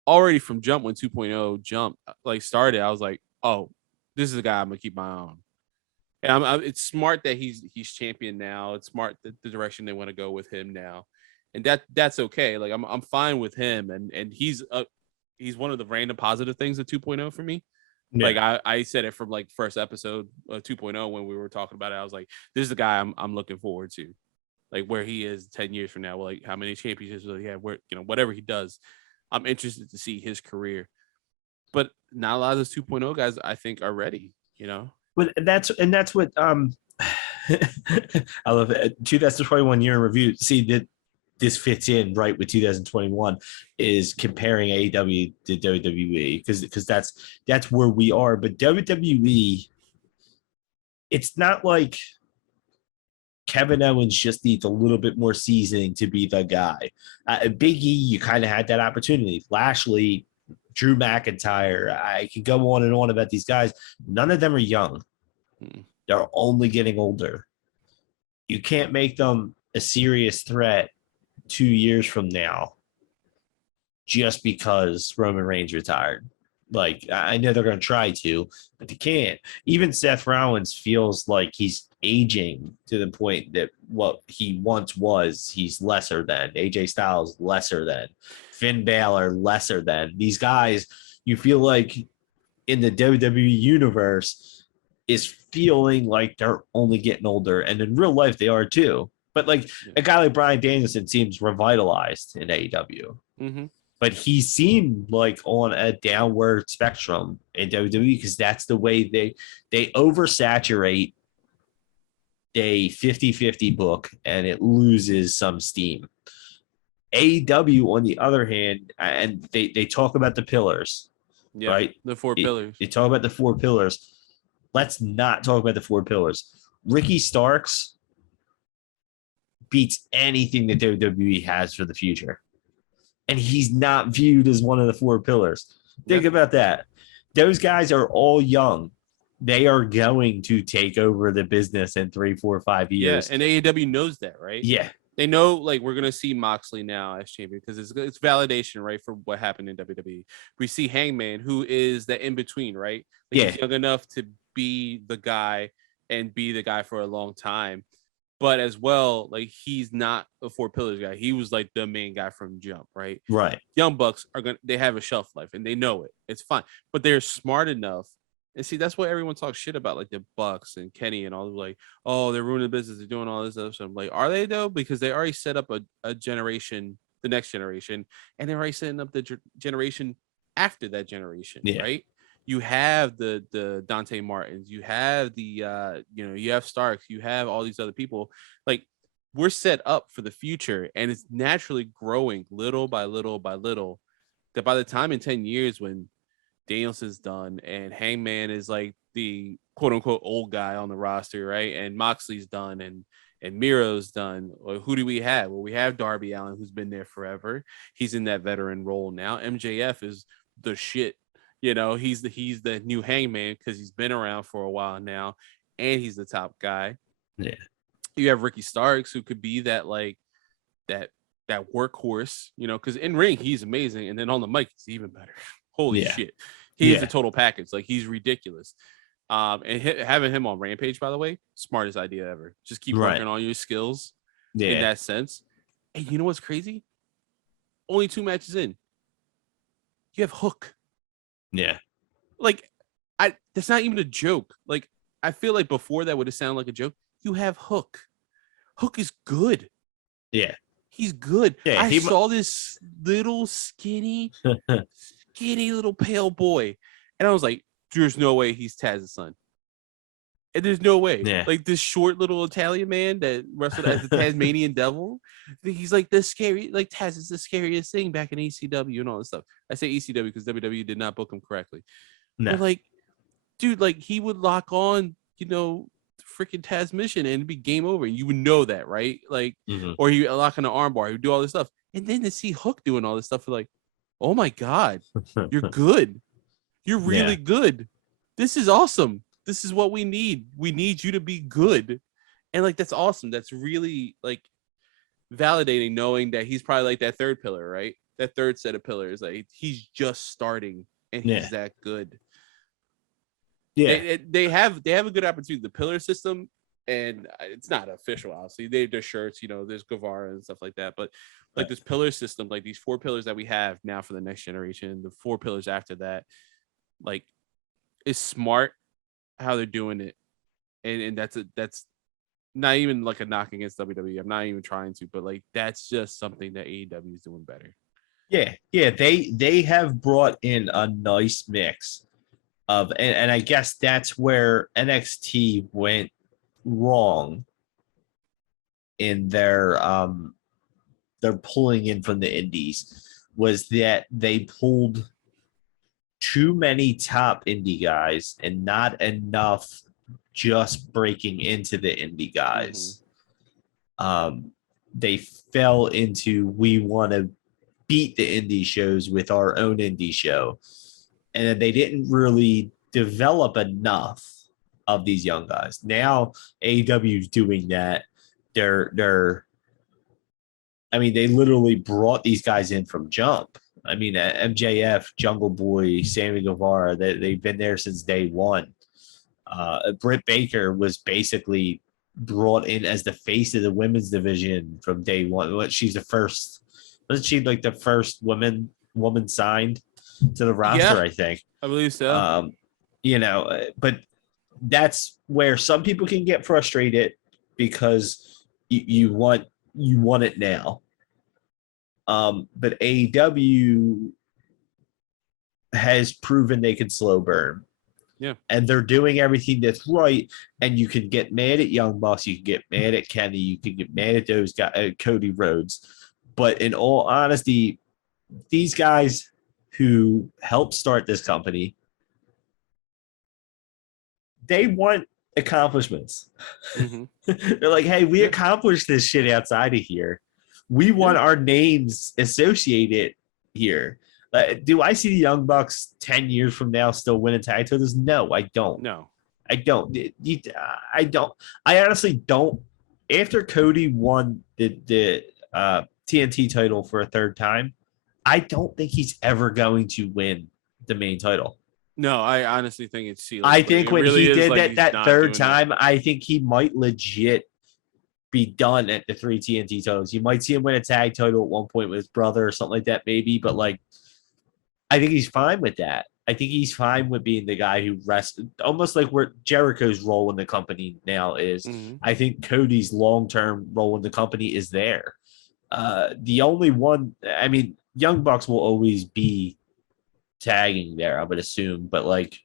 already from jump, when 2.0 started, I was like, oh, this is a guy I'm gonna keep my eye on. And it's smart that he's champion now. It's smart that the direction they want to go with him now, and that's okay. Like I'm fine with him, and he's one of the random positive things of 2.0 for me. Yeah. Like I said it from like first episode of 2.0 when we were talking about it. I was like, this is the guy I'm looking forward to, like where he is 10 years from now. Like how many championships will he have? Where whatever he does, I'm interested to see his career. But not a lot of those 2.0 guys I think are ready. But that's what I love it. 2021 year in review. See that this fits in right with 2021 is comparing AEW to WWE because that's where we are. But WWE, it's not like Kevin Owens just needs a little bit more seasoning to be the guy. Big E, you kind of had that opportunity. Lashley, Drew McIntyre, I could go on and on about these guys. None of them are young. They're only getting older. You can't make them a serious threat 2 years from now just because Roman Reigns retired. Like, I know they're going to try to, but they can't. Even Seth Rollins feels like he's aging to the point that what he once was, he's lesser than. AJ Styles, lesser than. Finn Balor, lesser than. These guys, you feel like in the WWE universe is feeling like they're only getting older. And in real life, they are too. But like a guy like Bryan Danielson seems revitalized in AEW. Mm-hmm. But he seemed like on a downward spectrum in WWE because that's the way they oversaturate a 50-50 book and it loses some steam. AEW, on the other hand, and they talk about the pillars, right? The four pillars. They talk about the four pillars. Let's not talk about the four pillars. Ricky Starks beats anything that WWE has for the future. And he's not viewed as one of the four pillars. Think about that. Those guys are all young. They are going to take over the business in 3, 4, 5 years. Yeah, and AEW knows that, right? Yeah. They know, like, we're going to see Moxley now as champion because it's validation, right, for what happened in WWE. We see Hangman, who is the in-between, right? Like, he's young enough to be the guy and be the guy for a long time. But as well, like, he's not a four pillars guy. He was like the main guy from jump, right? Right. Young Bucks they have a shelf life and they know it. It's fine. But they're smart enough. And see, that's what everyone talks shit about, like the Bucks and Kenny and all, like, oh, they're ruining the business. They're doing all this other stuff. I'm like, are they though? Because they already set up a generation, the next generation, and they're already setting up the generation after that generation, right? You have the Dante Martins, you have the you have Starks, you have all these other people. Like we're set up for the future, and it's naturally growing little by little by little. That by the time in 10 years, when Danielson's done and Hangman is like the quote unquote old guy on the roster, right? And Moxley's done and Miro's done. Or who do we have? Well, we have Darby Allin, who's been there forever. He's in that veteran role now. MJF is the shit. You know, he's the new Hangman because he's been around for a while now, and he's the top guy. Yeah. You have Ricky Starks, who could be that like that workhorse, you know, because in ring he's amazing, and then on the mic he's even better. Holy shit, he is a total package. Like, he's ridiculous. And having him on Rampage, by the way, smartest idea ever. Just keep working on your skills in that sense. And you know what's crazy? Only 2 matches in, you have Hook. Yeah, like that's not even a joke. Like, I feel like before that would have sounded like a joke. You have Hook. Hook is good. Yeah. He's good. Yeah, I saw this little skinny little pale boy, and I was like, there's no way he's Taz's son. And there's no way. Yeah. Like, this short little Italian man that wrestled as the Tasmanian Devil, he's like the scary, like, Taz is the scariest thing back in ECW and all this stuff. I say ECW because WWE did not book him correctly. No. But, like, dude, like, he would lock on, you know, freaking Taz mission, and it'd be game over. You would know that, right? Like, or he would lock on an armbar, he would do all this stuff. And then to see Hook doing all this stuff, like, oh my God, you're good. You're really good. This is awesome. This is what we need. We need you to be good. And like, that's awesome. That's really like validating, knowing that he's probably like that third pillar, right? That third set of pillars. Like, he's just starting and he's that good. Yeah. They have a good opportunity. The pillar system, and it's not official, obviously. Their shirts, you know, there's Guevara and stuff like that. But like, this pillar system, like these 4 pillars that we have now for the next generation, the 4 pillars after that, like, is smart how they're doing it. And that's not even like a knock against WWE. I'm not even trying to, but like, that's just something that AEW is doing better. Yeah. They have brought in a nice mix of, and I guess that's where NXT went wrong in their pulling in from the indies, was that they pulled too many top indie guys and not enough just breaking into the indie guys. They fell into, we want to beat the indie shows with our own indie show, and they didn't really develop enough of these young guys. Now AEW is doing that. They're I mean, they literally brought these guys in from jump. I mean, MJF, Jungle Boy, Sammy Guevara, they've been there since day one. Britt Baker was basically brought in as the face of the women's division from day one. She's the first, wasn't she like the first woman signed to the roster? I think. I believe so. You know, but that's where some people can get frustrated because you want it now. But AEW has proven they can slow burn. Yeah. And they're doing everything that's right. And you can get mad at Young Bucks, you can get mad at Kenny, you can get mad at those guys, Cody Rhodes. But in all honesty, these guys who helped start this company, they want accomplishments. They're like, hey, we accomplished this shit outside of here. We want our names associated here. Do I see the Young Bucks 10 years from now still winning tag titles? No, I don't. No, I don't. I don't. I honestly don't. After Cody won the TNT title for a third time, I don't think he's ever going to win the main title. No, I honestly think it's sealed. I think when he did that third time, I think he might legit be done at the 3 TNT titles. You might see him win a tag title at one point with his brother or something like that, maybe. But like, I think he's fine with that. I think he's fine with being the guy who rests, almost like where Jericho's role in the company now is. I think Cody's long-term role in the company is there. The only one, I mean, Young Bucks will always be tagging there, I would assume, but like,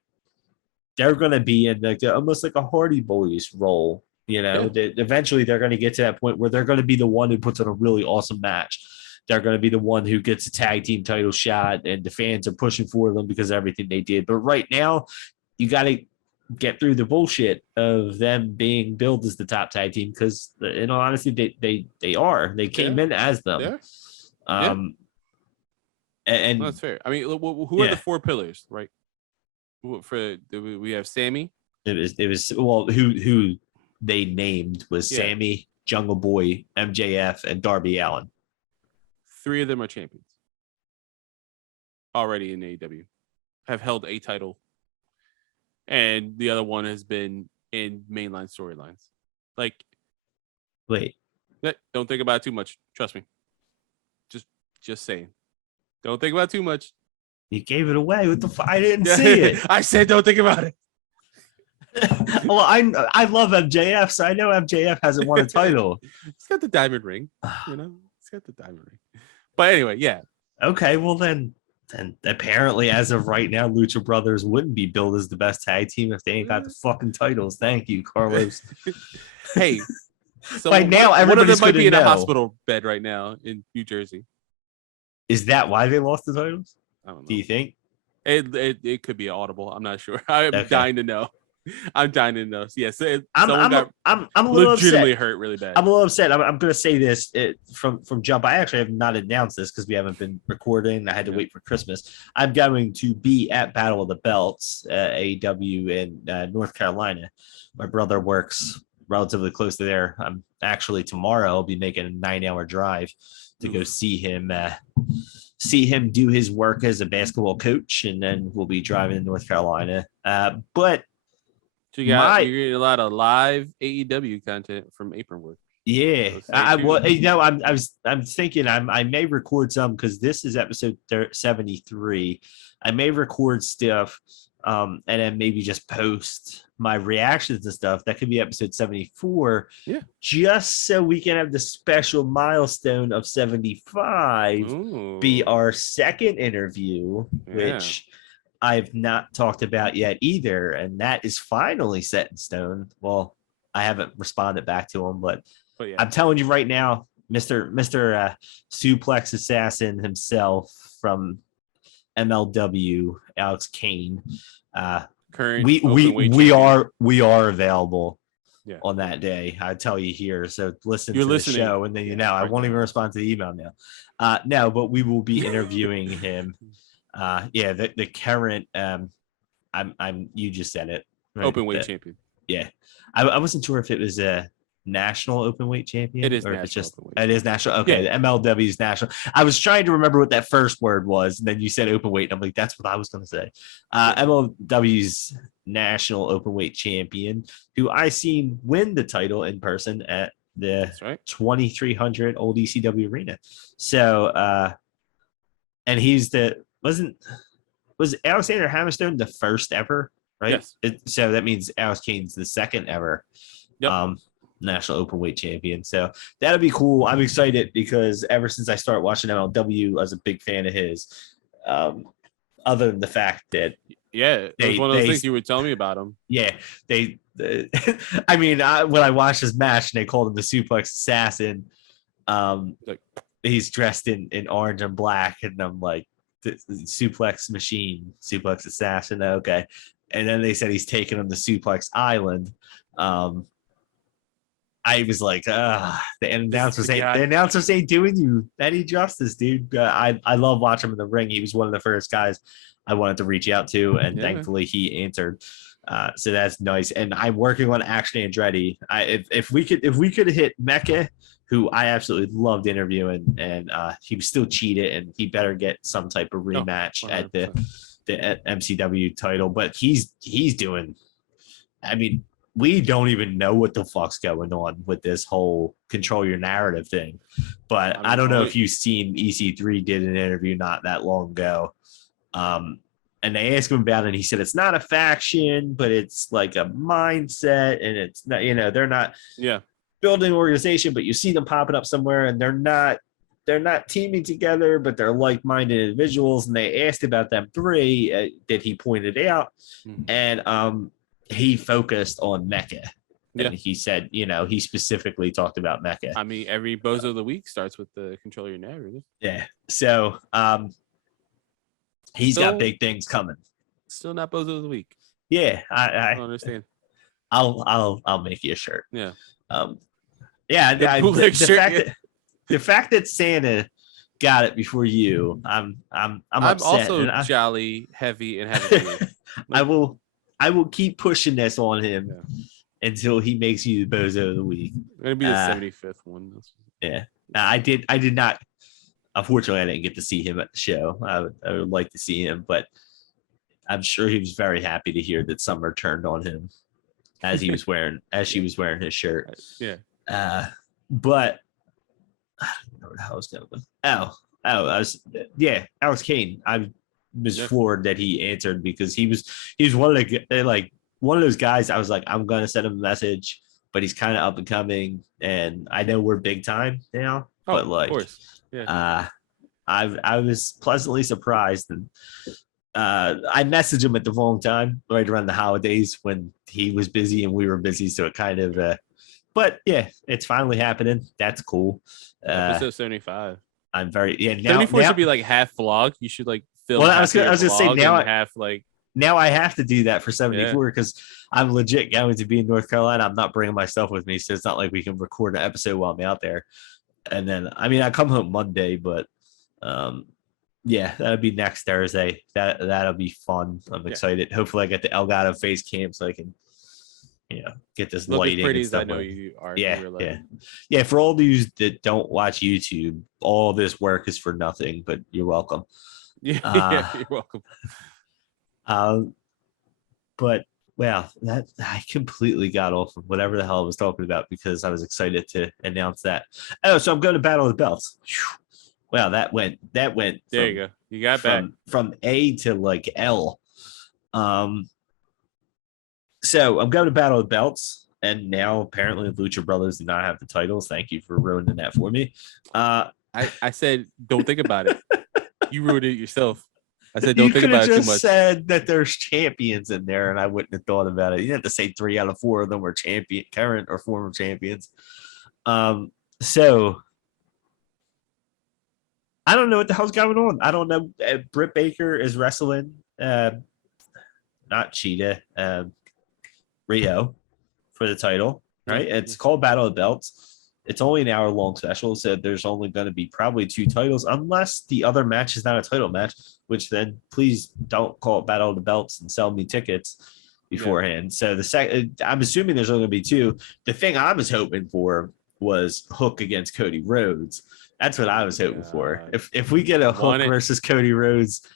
they're going to be in like almost like a Hardy Boys role Eventually they're going to get to that point where they're going to be the one who puts on a really awesome match. They're going to be the one who gets a tag team title shot, and the fans are pushing for them because of everything they did. But right now, you got to get through the bullshit of them being billed as the top tag team because, in all honesty, they are. They came in as them. And that's fair. I mean, who are the four pillars, right? We have Sammy. It was who they named was Sammy, Jungle Boy, MJF, and Darby Allin. 3 of them are champions already in AEW, have held a title, and the other one has been in mainline storylines. Like, wait, don't think about it too much. Trust me. Just saying. Don't think about it too much. You gave it away with the. I didn't see it. I said don't think about it. Well, I love MJF, so I know MJF hasn't won a title. He's got the diamond ring, He's got the diamond ring. But anyway, yeah. Okay, well then apparently, as of right now, Lucha Brothers wouldn't be billed as the best tag team if they ain't got the fucking titles. Thank you, Carlos. Hey, so by now everybody one of them might be in a hospital bed right now in New Jersey. Is that why they lost the titles? I don't know. Do you think? It could be audible. I'm not sure. I'm dying to know. I'm dying to know. Yes, I'm a little legitimately upset. Hurt really bad. I'm a little upset. I'm going to say this from Joppa. I actually have not announced this because we haven't been recording. I had to wait for Christmas. I'm going to be at Battle of the Belts, AEW in North Carolina. My brother works relatively close to there. I'm actually tomorrow. I'll be making a 9-hour drive to go see him do his work as a basketball coach, and then we'll be driving to North Carolina. But so you're getting a lot of live AEW content from Apron Work. Yeah, I'm thinking I may record some because this is episode 73. I may record stuff, and then maybe just post my reactions and stuff. That could be episode 74. Yeah, just so we can have the special milestone of 75 be our second interview, which I've not talked about yet either, and that is finally set in stone. Well, I haven't responded back to him, but I'm telling you right now, Mr. Suplex Assassin himself from MLW, Alex Kane. We are available on that day. I tell you here. So listen to the show, and then I won't even respond to the email now. No, but we will be interviewing him. The current you just said it. Right? Openweight champion. Yeah. I wasn't sure if it was a national openweight champion. It is or national. If it's just it is national. Okay, the MLW is national. I was trying to remember what that first word was, and then you said openweight, and I'm like, that's what I was going to say. MLW's national openweight champion, who I seen win the title in person at the 2300 old ECW Arena. So, and he's was Alexander Hammerstone the first ever? Right. Yes. So that means Alex Kane's the second ever national openweight champion. So that'll be cool. I'm excited because ever since I started watching MLW, I was a big fan of his. Other than the fact that it was one of those things you would tell me about him. Yeah, I mean, when I watched his match and they called him the Suplex Assassin, he's dressed in orange and black, and I'm like, the Suplex Machine, Suplex Assassin. Okay. And then they said he's taking him to Suplex Island. I was like, the announcers ain't doing you any justice, dude. I love watching him in the ring. He was one of the first guys I wanted to reach out to, and thankfully he answered. So that's nice. And I'm working on Action Andretti. If we could hit Mecca, who I absolutely loved interviewing, and he was still cheated, and he better get some type of rematch at the MCW title. But he's doing. I mean, we don't even know what the fuck's going on with this whole control your narrative thing. But I don't know if you've seen EC3 did an interview not that long ago. And they asked him about it, and he said it's not a faction, but it's like a mindset, and it's not, they're not building an organization, but you see them popping up somewhere, and they're not teaming together, but they're like-minded individuals. And they asked about them three that he pointed out, and he focused on Mecca. And he said, he specifically talked about Mecca. I mean, every Bozo of the Week starts with the control your narrative. Yeah. So he's got big things coming. Still not Bozo of the Week. Yeah, I don't understand. I'll make you a shirt. Yeah. The fact that Santa got it before you, I'm upset. Also jolly, heavy, and heavy. I will keep pushing this on him until he makes you the Bozo of the Week. It's gonna be the 75th one. Yeah. I did not. Unfortunately, I didn't get to see him at the show. I would like to see him, but I'm sure he was very happy to hear that Summer turned on him as she was wearing his shirt. Yeah. But I don't know how I was going. Alex Kane. I was floored that he answered because he was one of those guys. I was like, I'm gonna send him a message, but he's kind of up and coming, and I know we're big time now. But of course. Yeah. I was pleasantly surprised, and I messaged him at the wrong time, right around the holidays when he was busy and we were busy, so it kind of. But yeah, it's finally happening. That's cool. Episode 75. I'm very now 74 should be like half vlog. You should like film. Well, I was gonna say now now I have to do that for 74 because I'm legit going to be in North Carolina. I'm not bringing my stuff with me, so it's not like we can record an episode while I'm out there. And then I come home Monday, but that'll be next Thursday. That'll be fun. I'm excited. Hopefully, I get the Elgato face cam so I can, get this look lighting. As pretty and stuff as I know you are. Yeah. For all those that don't watch YouTube, all this work is for nothing. But you're welcome. Yeah, you're welcome. But wow, that I completely got off of whatever the hell I was talking about because I was excited to announce that. Oh, so I'm going to Battle of the Belts. Wow, that went. There you go. You got back from A to like L. So I'm going to Battle of the Belts, and now apparently Lucha Brothers do not have the titles. Thank you for ruining that for me. I said don't think about it. You ruined it yourself. I said don't think about it too much. You just said that there's champions in there, and I wouldn't have thought about it. You have to say 3 out of 4 of them were current or former champions. So I don't know what the hell's going on. I don't know. Britt Baker is wrestling, not Cheetah, Rio for the title, right? It's called Battle of the Belts. It's only an hour-long special, so there's only going to be probably 2 titles, unless the other match is not a title match, which then please don't call it Battle of the Belts and sell me tickets beforehand. So I'm assuming there's only going to be 2. The thing I was hoping for was Hook against Cody Rhodes. That's what I was hoping for. If we get a Hook versus Cody Rhodes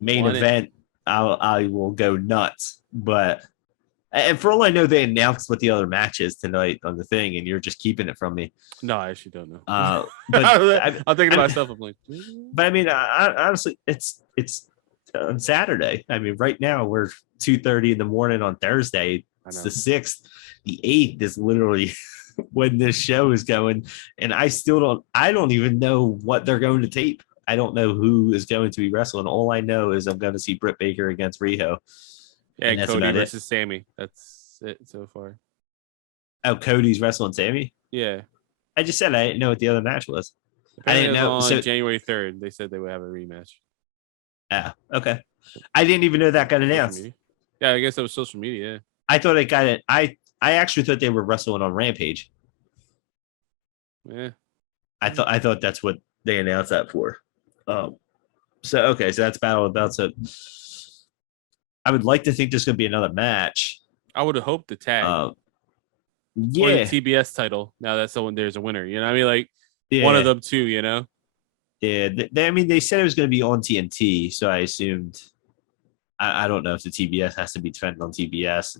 main event, I will go nuts. And for all I know, they announced what the other match is tonight on the thing, and you're just keeping it from me. No, I actually don't know. But I'm thinking to myself, I'm like, but I mean, honestly, it's on Saturday. I mean, right now we're 2:30 in the morning on Thursday. It's the 6th. The 8th is literally when this show is going, and I don't even know what they're going to tape. I don't know who is going to be wrestling. All I know is I'm going to see Britt Baker against Riho. Yeah, Cody versus Sammy. That's it so far. Oh, Cody's wrestling Sammy? Yeah. I just said I didn't know what the other match was. Apparently I didn't know. On January 3rd, they said they would have a rematch. Ah, okay. I didn't even know that got announced. Yeah, I guess that was social media. I thought it got it. I actually thought they were wrestling on Rampage. Yeah. I thought that's what they announced that for. So that's Battle of the Belts. So I would like to think there's going to be another match. I would have hoped the tag. Or the TBS title. Now that there's a winner. You know what I mean? Like one of them two, you know? Yeah. They said it was going to be on TNT, so I assumed. I don't know if the TBS has to be defended on TBS.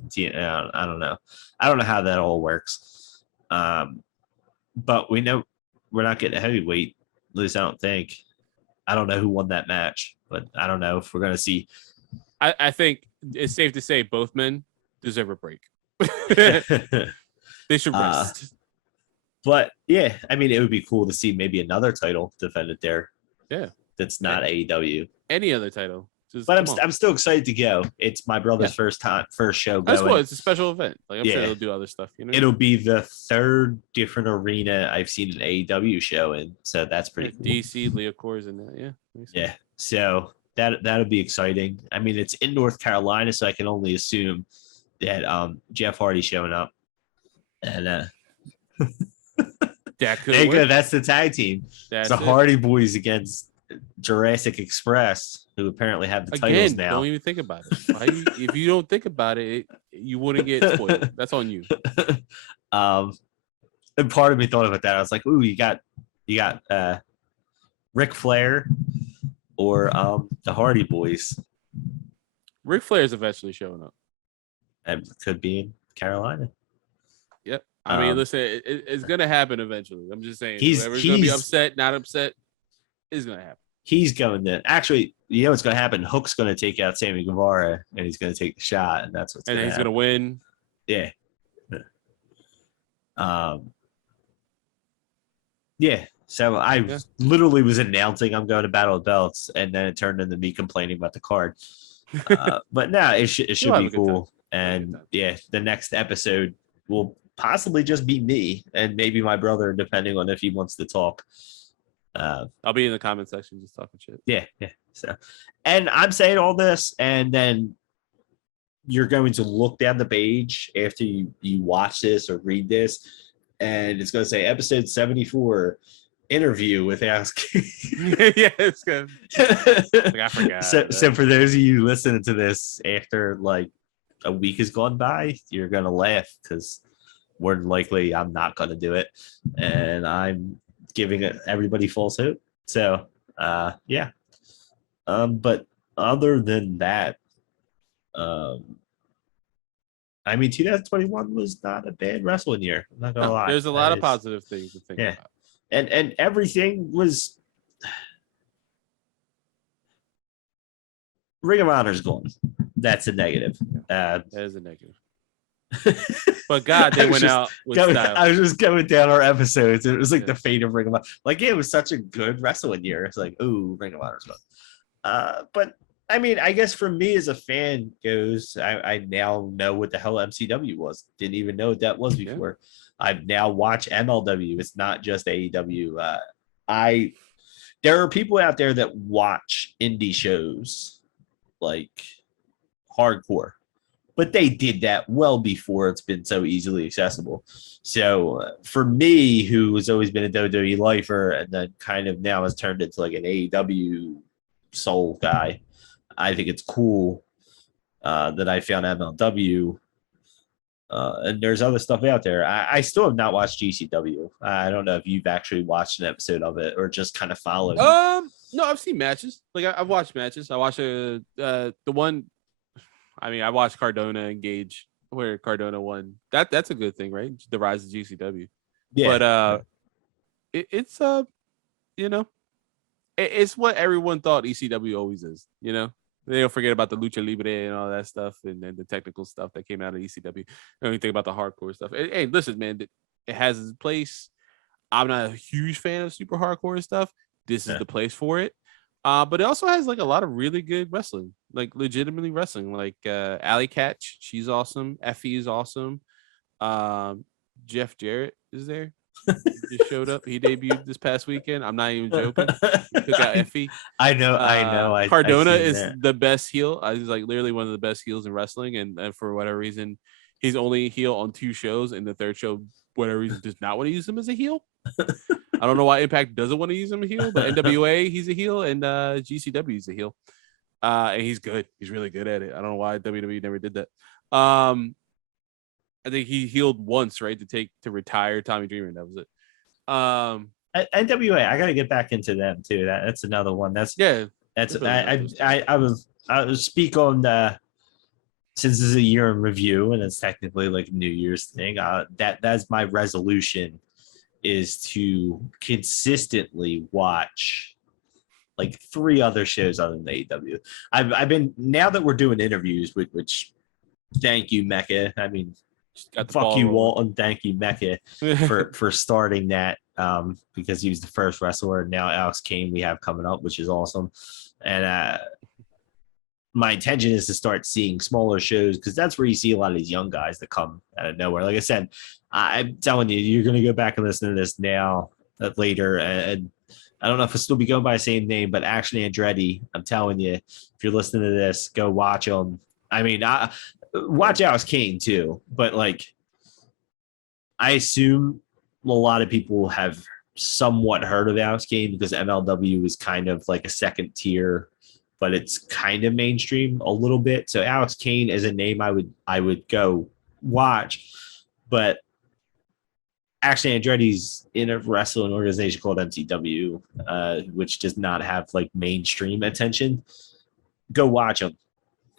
I don't know. I don't know how that all works. But we know we're not getting a heavyweight. At least I don't think. I don't know who won that match, but I don't know if we're going to see. I think it's safe to say both men deserve a break. They should rest. But yeah, I mean, it would be cool to see maybe another title defended there. Yeah. That's not AEW. Any other title. But I'm still excited to go. It's my brother's first show going. That's cool. It's a special event. Like I'm sure they'll do other stuff. You know, it'll be the third different arena I've seen an AEW show in, so that's pretty cool. DC, Leocor's in that, yeah. So that'll be exciting. I mean, it's in North Carolina, so I can only assume that Jeff Hardy's showing up, and that could there you work. go. That's the tag team. That's the Hardy Boys against Jurassic Express, who apparently have the titles now. Don't even think about it. If you don't think about it, you wouldn't get spoiled. That's on you. And part of me thought about that. I was like, "Ooh, you got Ric Flair or the Hardy Boys." Ric Flair's eventually showing up. And could be in Carolina. Yep. I mean, listen, it's gonna happen eventually. I'm just saying. He's gonna be upset, not upset, is gonna happen. He's going to actually, you know what's going to happen? Hook's going to take out Sammy Guevara, and he's going to take the shot, and that's what's going to happen. And he's going to win. Yeah. So I literally was announcing I'm going to Battle of Belts, and then it turned into me complaining about the card. But no, it should be cool. And the next episode will possibly just be me and maybe my brother, depending on if he wants to talk. I'll be in the comment section just talking shit. Yeah. So, and I'm saying all this, and then you're going to look down the page after you watch this or read this, and it's going to say episode 74 interview with Ask. Yeah, it's good. Like, I forgot. So for those of you listening to this after like a week has gone by, you're going to laugh because more than likely I'm not going to do it, and I'm giving everybody false hope. So but other than that, I mean 2021 was not a bad wrestling year. I'm not gonna lie. There's a lot of positive things to think about. And everything was Ring of Honor's gone. That's a negative. That is a negative. But God, they went out with style. I was just going down our episodes. It was like the fate of Ring of Honor. Like, it was such a good wrestling year. It's like, ooh, Ring of Honor's fun. But I mean, I guess for me as a fan goes, I now know what the hell MCW was. Didn't even know what that was before. I've now watched MLW. It's not just AEW. There are people out there that watch indie shows like hardcore. But they did that well before it's been so easily accessible. So for me, who has always been a WWE lifer and then kind of now has turned into like an AEW soul guy, I think it's cool that I found MLW. And there's other stuff out there. I still have not watched GCW. I don't know if you've actually watched an episode of it or just kind of followed. No, I've seen matches. Like I've watched matches. I watched the one. I mean, I watched Cardona engage where Cardona won. That's a good thing, right? The rise of GCW. Yeah. But it's you know, it's what everyone thought ECW always is. You know, they don't forget about the Lucha Libre and all that stuff, and then the technical stuff that came out of ECW. They don't even think about the hardcore stuff. Hey, listen, man, it has its place. I'm not a huge fan of super hardcore stuff. This is the place for it. But it also has like a lot of really good wrestling, like legitimately wrestling. Like Alley Catch, she's awesome. Effie is awesome. Jeff Jarrett is there. He just showed up. He debuted this past weekend. I'm not even joking. He took out Effie. I know. Cardona is the best heel. He's like literally one of the best heels in wrestling, and for whatever reason, he's only heel on 2 shows, and the third show, whatever reason, does not want to use him as a heel. I don't know why Impact doesn't want to use him a heel, but NWA he's a heel, and GCW he's a heel, and he's good. He's really good at it. I don't know why WWE never did that. I think he healed once, right, to retire Tommy Dreamer, and that was it. NWA, I got to get back into them too. That's another one. I was speak on since this is a year in review, and it's technically like New Year's thing. That's my resolution, is to consistently watch like 3 other shows other than AEW. I've been, now that we're doing interviews, which thank you, Mecca. I mean, fuck you, Walton. Thank you, Mecca, for starting that, because he was the first wrestler. And now Alex Kane we have coming up, which is awesome. And my intention is to start seeing smaller shows because that's where you see a lot of these young guys that come out of nowhere. Like I said, I'm telling you, you're going to go back and listen to this now, later, and I don't know if it'll still be going by the same name, but actually Andretti, I'm telling you, if you're listening to this, go watch them. I mean, watch Alex Kane too, but like, I assume a lot of people have somewhat heard of Alex Kane because MLW is kind of like a second tier, but it's kind of mainstream a little bit. So Alex Kane is a name I would go watch, but actually Andretti's in a wrestling organization called MCW, which does not have like mainstream attention. Go watch him.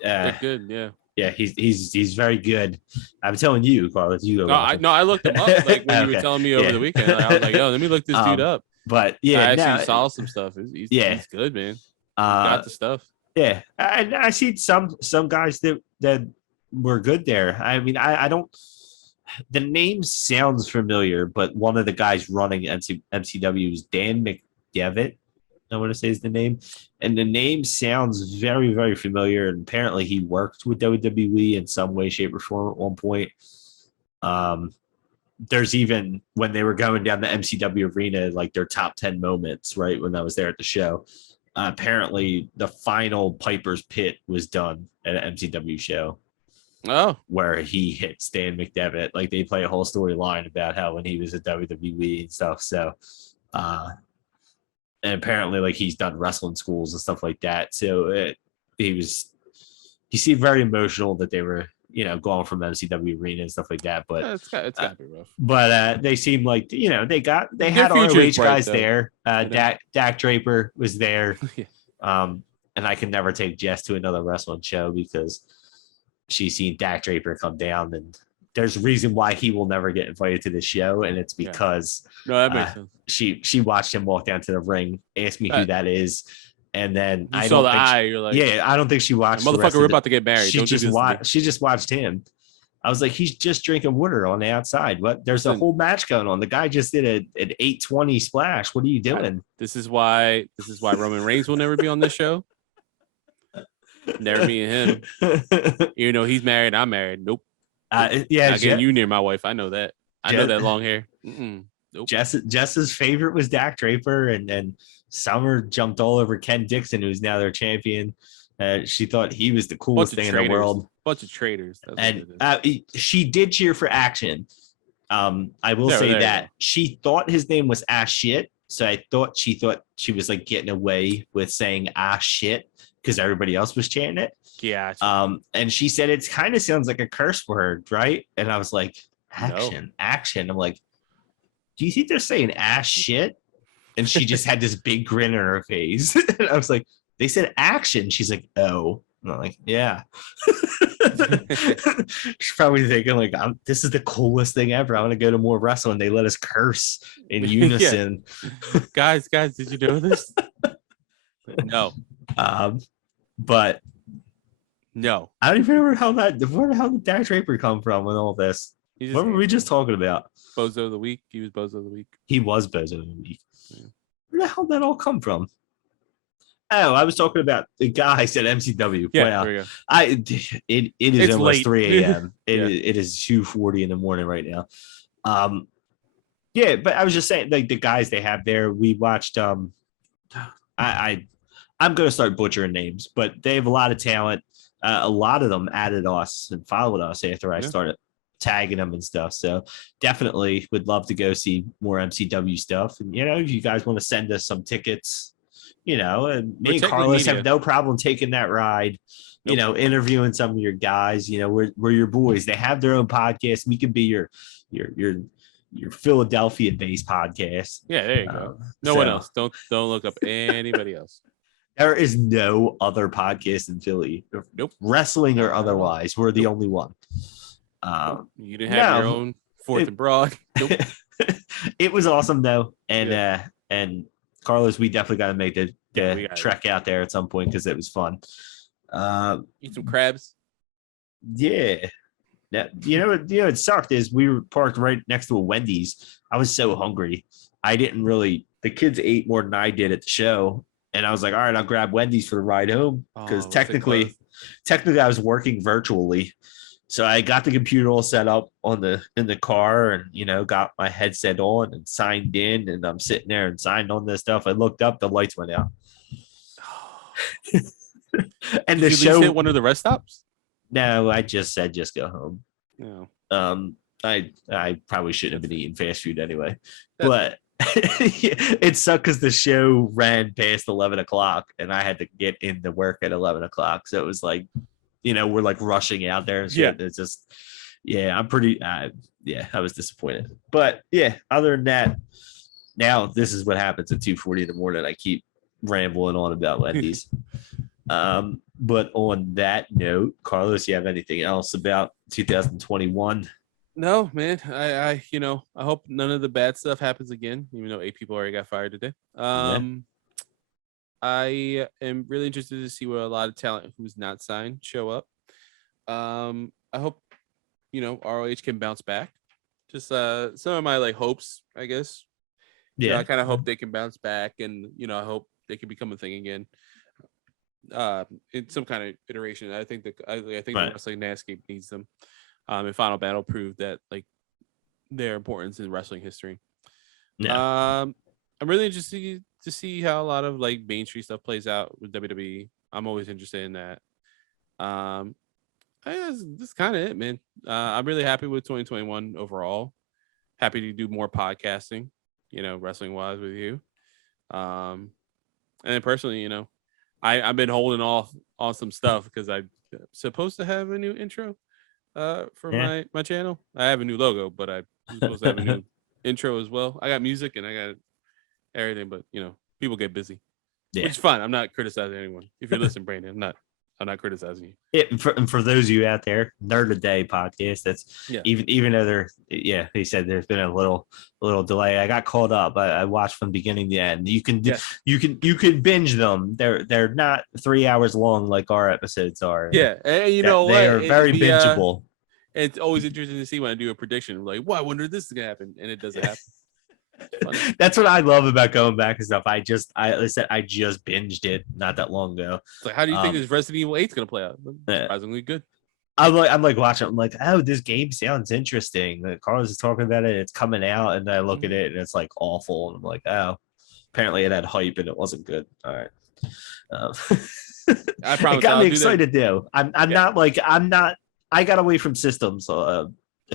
They're good, yeah. Yeah, he's very good. I'm telling you, Carlos. You go. I looked him up like when you were telling me over the weekend. Like, I was like, yo, let me look this dude up. But yeah, I actually saw some stuff. He's good, man. He's got the stuff. Yeah, I see some guys that were good there. I mean, I don't. The name sounds familiar, but one of the guys running MCW is Dan McDevitt. I want to say is the name, and the name sounds very, very familiar. And apparently, he worked with WWE in some way, shape, or form at one point. There's even when they were going down the MCW Arena, like their top 10 moments, right? When I was there at the show, apparently the final Piper's Pit was done at an MCW show. Oh, where he hit Stan McDevitt. Like they play a whole storyline about how when he was at WWE and stuff. So, and apparently, like he's done wrestling schools and stuff like that. So he seemed very emotional that they were, going from MCW Arena and stuff like that. But it's gotta be rough. But they seemed like they had ROH guys there. Dak Draper was there. And I can never take Jess to another wrestling show because she's seen Dak Draper come down, and there's a reason why he will never get invited to the show, and it's because that makes sense. She watched him walk down to the ring, asked me who that is, and then I don't think she watched. Motherfucker, we're about to get married. She just watched him. I was like, he's just drinking water on the outside. What? There's a whole match going on. The guy just did an 820 splash. What are you doing? This is why Roman Reigns will never be on this show. Never me and him. You know, he's married. I'm married. Nope. Not getting you near my wife. I know that. I know that long hair. Nope. Jess's favorite was Dak Draper, and then Summer jumped all over Ken Dixon, who's now their champion. She thought he was the coolest thing in the world. Bunch of traitors. And she did cheer for Action. I will say that she thought his name was Ash Shit. So she thought she was like getting away with saying Ash Shit because everybody else was chanting it. Yeah. And she said it kind of sounds like a curse word, right? And I was like, action. I'm like, do you think they're saying ass shit? And she just had this big grin on her face. And I was like, they said action. She's like, oh. And I'm like, yeah. She's probably thinking like, this is the coolest thing ever. I want to go to more wrestling. They let us curse in unison. Guys, did you know this? No. But no, I don't even remember where the hell did Dak Draper come from with all this? What were we just talking about? Bozo of the week. He was Bozo of the week. He was Bozo of the week. Yeah. Where the hell did that all come from? Oh, I was talking about the guys at MCW. Yeah, there we go. It is almost late. 3 a.m. It is 2:40 in the morning right now. Yeah, but I was just saying, like the guys they have there. We watched. I'm going to start butchering names, but they have a lot of talent. A lot of them added us and followed us after I started tagging them and stuff. So definitely would love to go see more MCW stuff. And, if you guys want to send us some tickets, and me and Carlos have no problem taking that ride, interviewing some of your guys, we're your boys. They have their own podcast. We can be your Philadelphia-based podcast. Yeah, there you go. No one else. Don't look up anybody else. There is no other podcast in Philly. Nope. Wrestling or otherwise. We're the only one. You didn't have your own Fourth and Broad. Nope. It was awesome though. And Carlos, we definitely got to make the trek out there at some point because it was fun. Eat some crabs. Yeah. It sucked is we were parked right next to a Wendy's. I was so hungry. The kids ate more than I did at the show. And I was like, all right, I'll grab Wendy's for the ride home because technically I was working virtually. So I got the computer all set up in the car and, got my headset on and signed in, and I'm sitting there and signed on this stuff. I looked up, the lights went out. And Did the you show hit one of the rest stops? No, I just said just go home. No. I probably shouldn't have been eating fast food anyway. But it sucked because the show ran past 11 o'clock and I had to get into work at 11 o'clock. So it was like, we're like rushing out there and shit. Yeah. It's just, I'm pretty, I was disappointed. But other than that, now this is what happens at 2:40 in the morning. I keep rambling on about Wendy's. But on that note, Carlos, you have anything else about 2021? No, man. I hope none of the bad stuff happens again, even though 8 people already got fired today. I am really interested to see what a lot of talent who's not signed show up. I hope, ROH can bounce back. Just some of my hopes, I guess. Yeah, I kind of hope they can bounce back, and I hope they can become a thing again. In some kind of iteration. I think the wrestling landscape needs them. And Final Battle proved that their importance in wrestling history. Yeah. I'm really interested to see how a lot of Main Street stuff plays out with WWE. I'm always interested in that. That's kind of it, man. I'm really happy with 2021 overall. Happy to do more podcasting, wrestling wise with you. And then personally, I've been holding off on some stuff because I'm supposed to have a new intro for my channel. I have a new logo, but I'm supposed to have a new intro as well. I got music and I got everything, but people get busy. Yeah. Which is fine. I'm not criticizing anyone. If you're listening, Brandon, I'm not criticizing you. For those of you out there, Nerd a Day podcast. That's even though he said there's been a little delay. I got caught up. I watched from beginning to end. You can binge them. They're not 3 hours long like our episodes are. Yeah, and they are very bingeable. It's always interesting to see when I do a prediction. Well, I wonder if this is gonna happen, and it doesn't happen. That's what I love about going back and stuff. I just binged it not that long ago. It's how do you think this Resident Evil 8 is gonna play out? Surprisingly good. I'm watching it. I'm like, oh, this game sounds interesting. Carlos is talking about it. It's coming out, and I look at it, and it's awful. And I'm like, oh, apparently it had hype, and it wasn't good. All right. I promise. It got me excited though. I'm not. I got away from systems a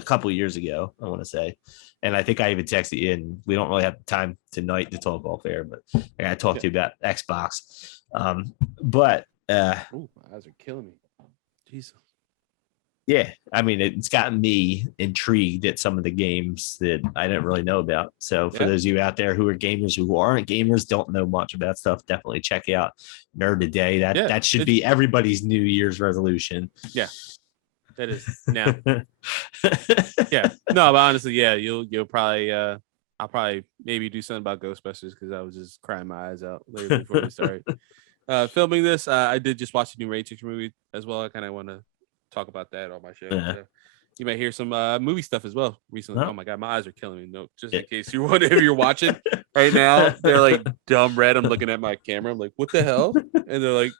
couple of years ago, I want to say. And I think I even texted you, and we don't really have time tonight to talk off air, but I got to talk to you about Xbox. Ooh, my eyes are killing me. Jesus. Yeah, I mean, it's gotten me intrigued at some of the games that I didn't really know about. So for those of you out there who are gamers, who aren't gamers, don't know much about stuff, definitely check out Nerd Today. That should be everybody's New Year's resolution. Yeah. That is now. Yeah. No, but honestly, you'll probably I'll probably maybe do something about Ghostbusters because I was just crying my eyes out later before we started filming this. I did just watch a new Matrix movie as well. I kind of want to talk about that on my show. So you might hear some movie stuff as well recently. Oh my god, my eyes are killing me. No, just in case you're wondering if you're watching right now, they're dumb red. I'm looking at my camera. I'm like, what the hell? And they're like,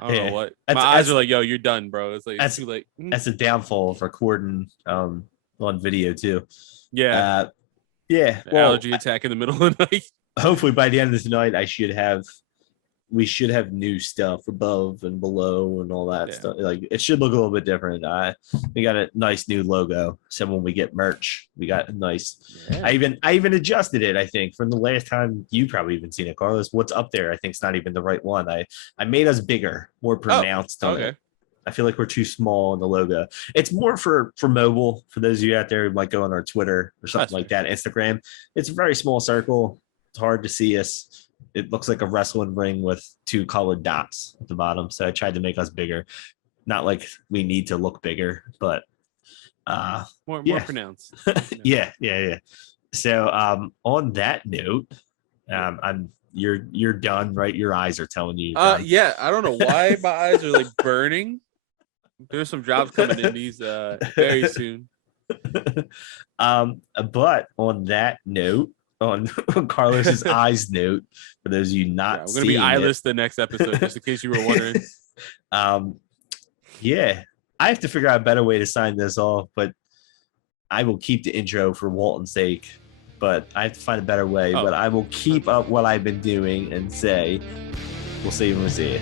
I don't know what. My eyes are yo, you're done, bro. It's too late. That's a downfall of recording on video too. Yeah. Allergy attack in the middle of the night. Hopefully by the end of the night, we should have new stuff above and below and all that stuff. It should look a little bit different. We got a nice new logo. So when we get merch, we got a nice. Yeah. I even adjusted it. I think from the last time you probably even seen it, Carlos. What's up there? I think it's not even the right one. I made us bigger, more pronounced on it. I feel like we're too small in the logo. It's more for mobile. For those of you out there who might go on our Twitter or something like that, Instagram. It's a very small circle. It's hard to see us. It looks like a wrestling ring with 2 colored dots at the bottom. So I tried to make us bigger. Not like we need to look bigger, but more pronounced. Yeah. So on that note, you're done, right? Your eyes are telling you. Yeah. I don't know why my eyes are burning. There's some jobs coming in these very soon. But on that note, on Carlos's eyes note. For those of you not, we're gonna be eyeless the next episode, just in case you were wondering. Yeah, I have to figure out a better way to sign this off, but I will keep the intro for Walton's sake. But I have to find a better way. But I will keep up what I've been doing and say, we'll see you when we see you.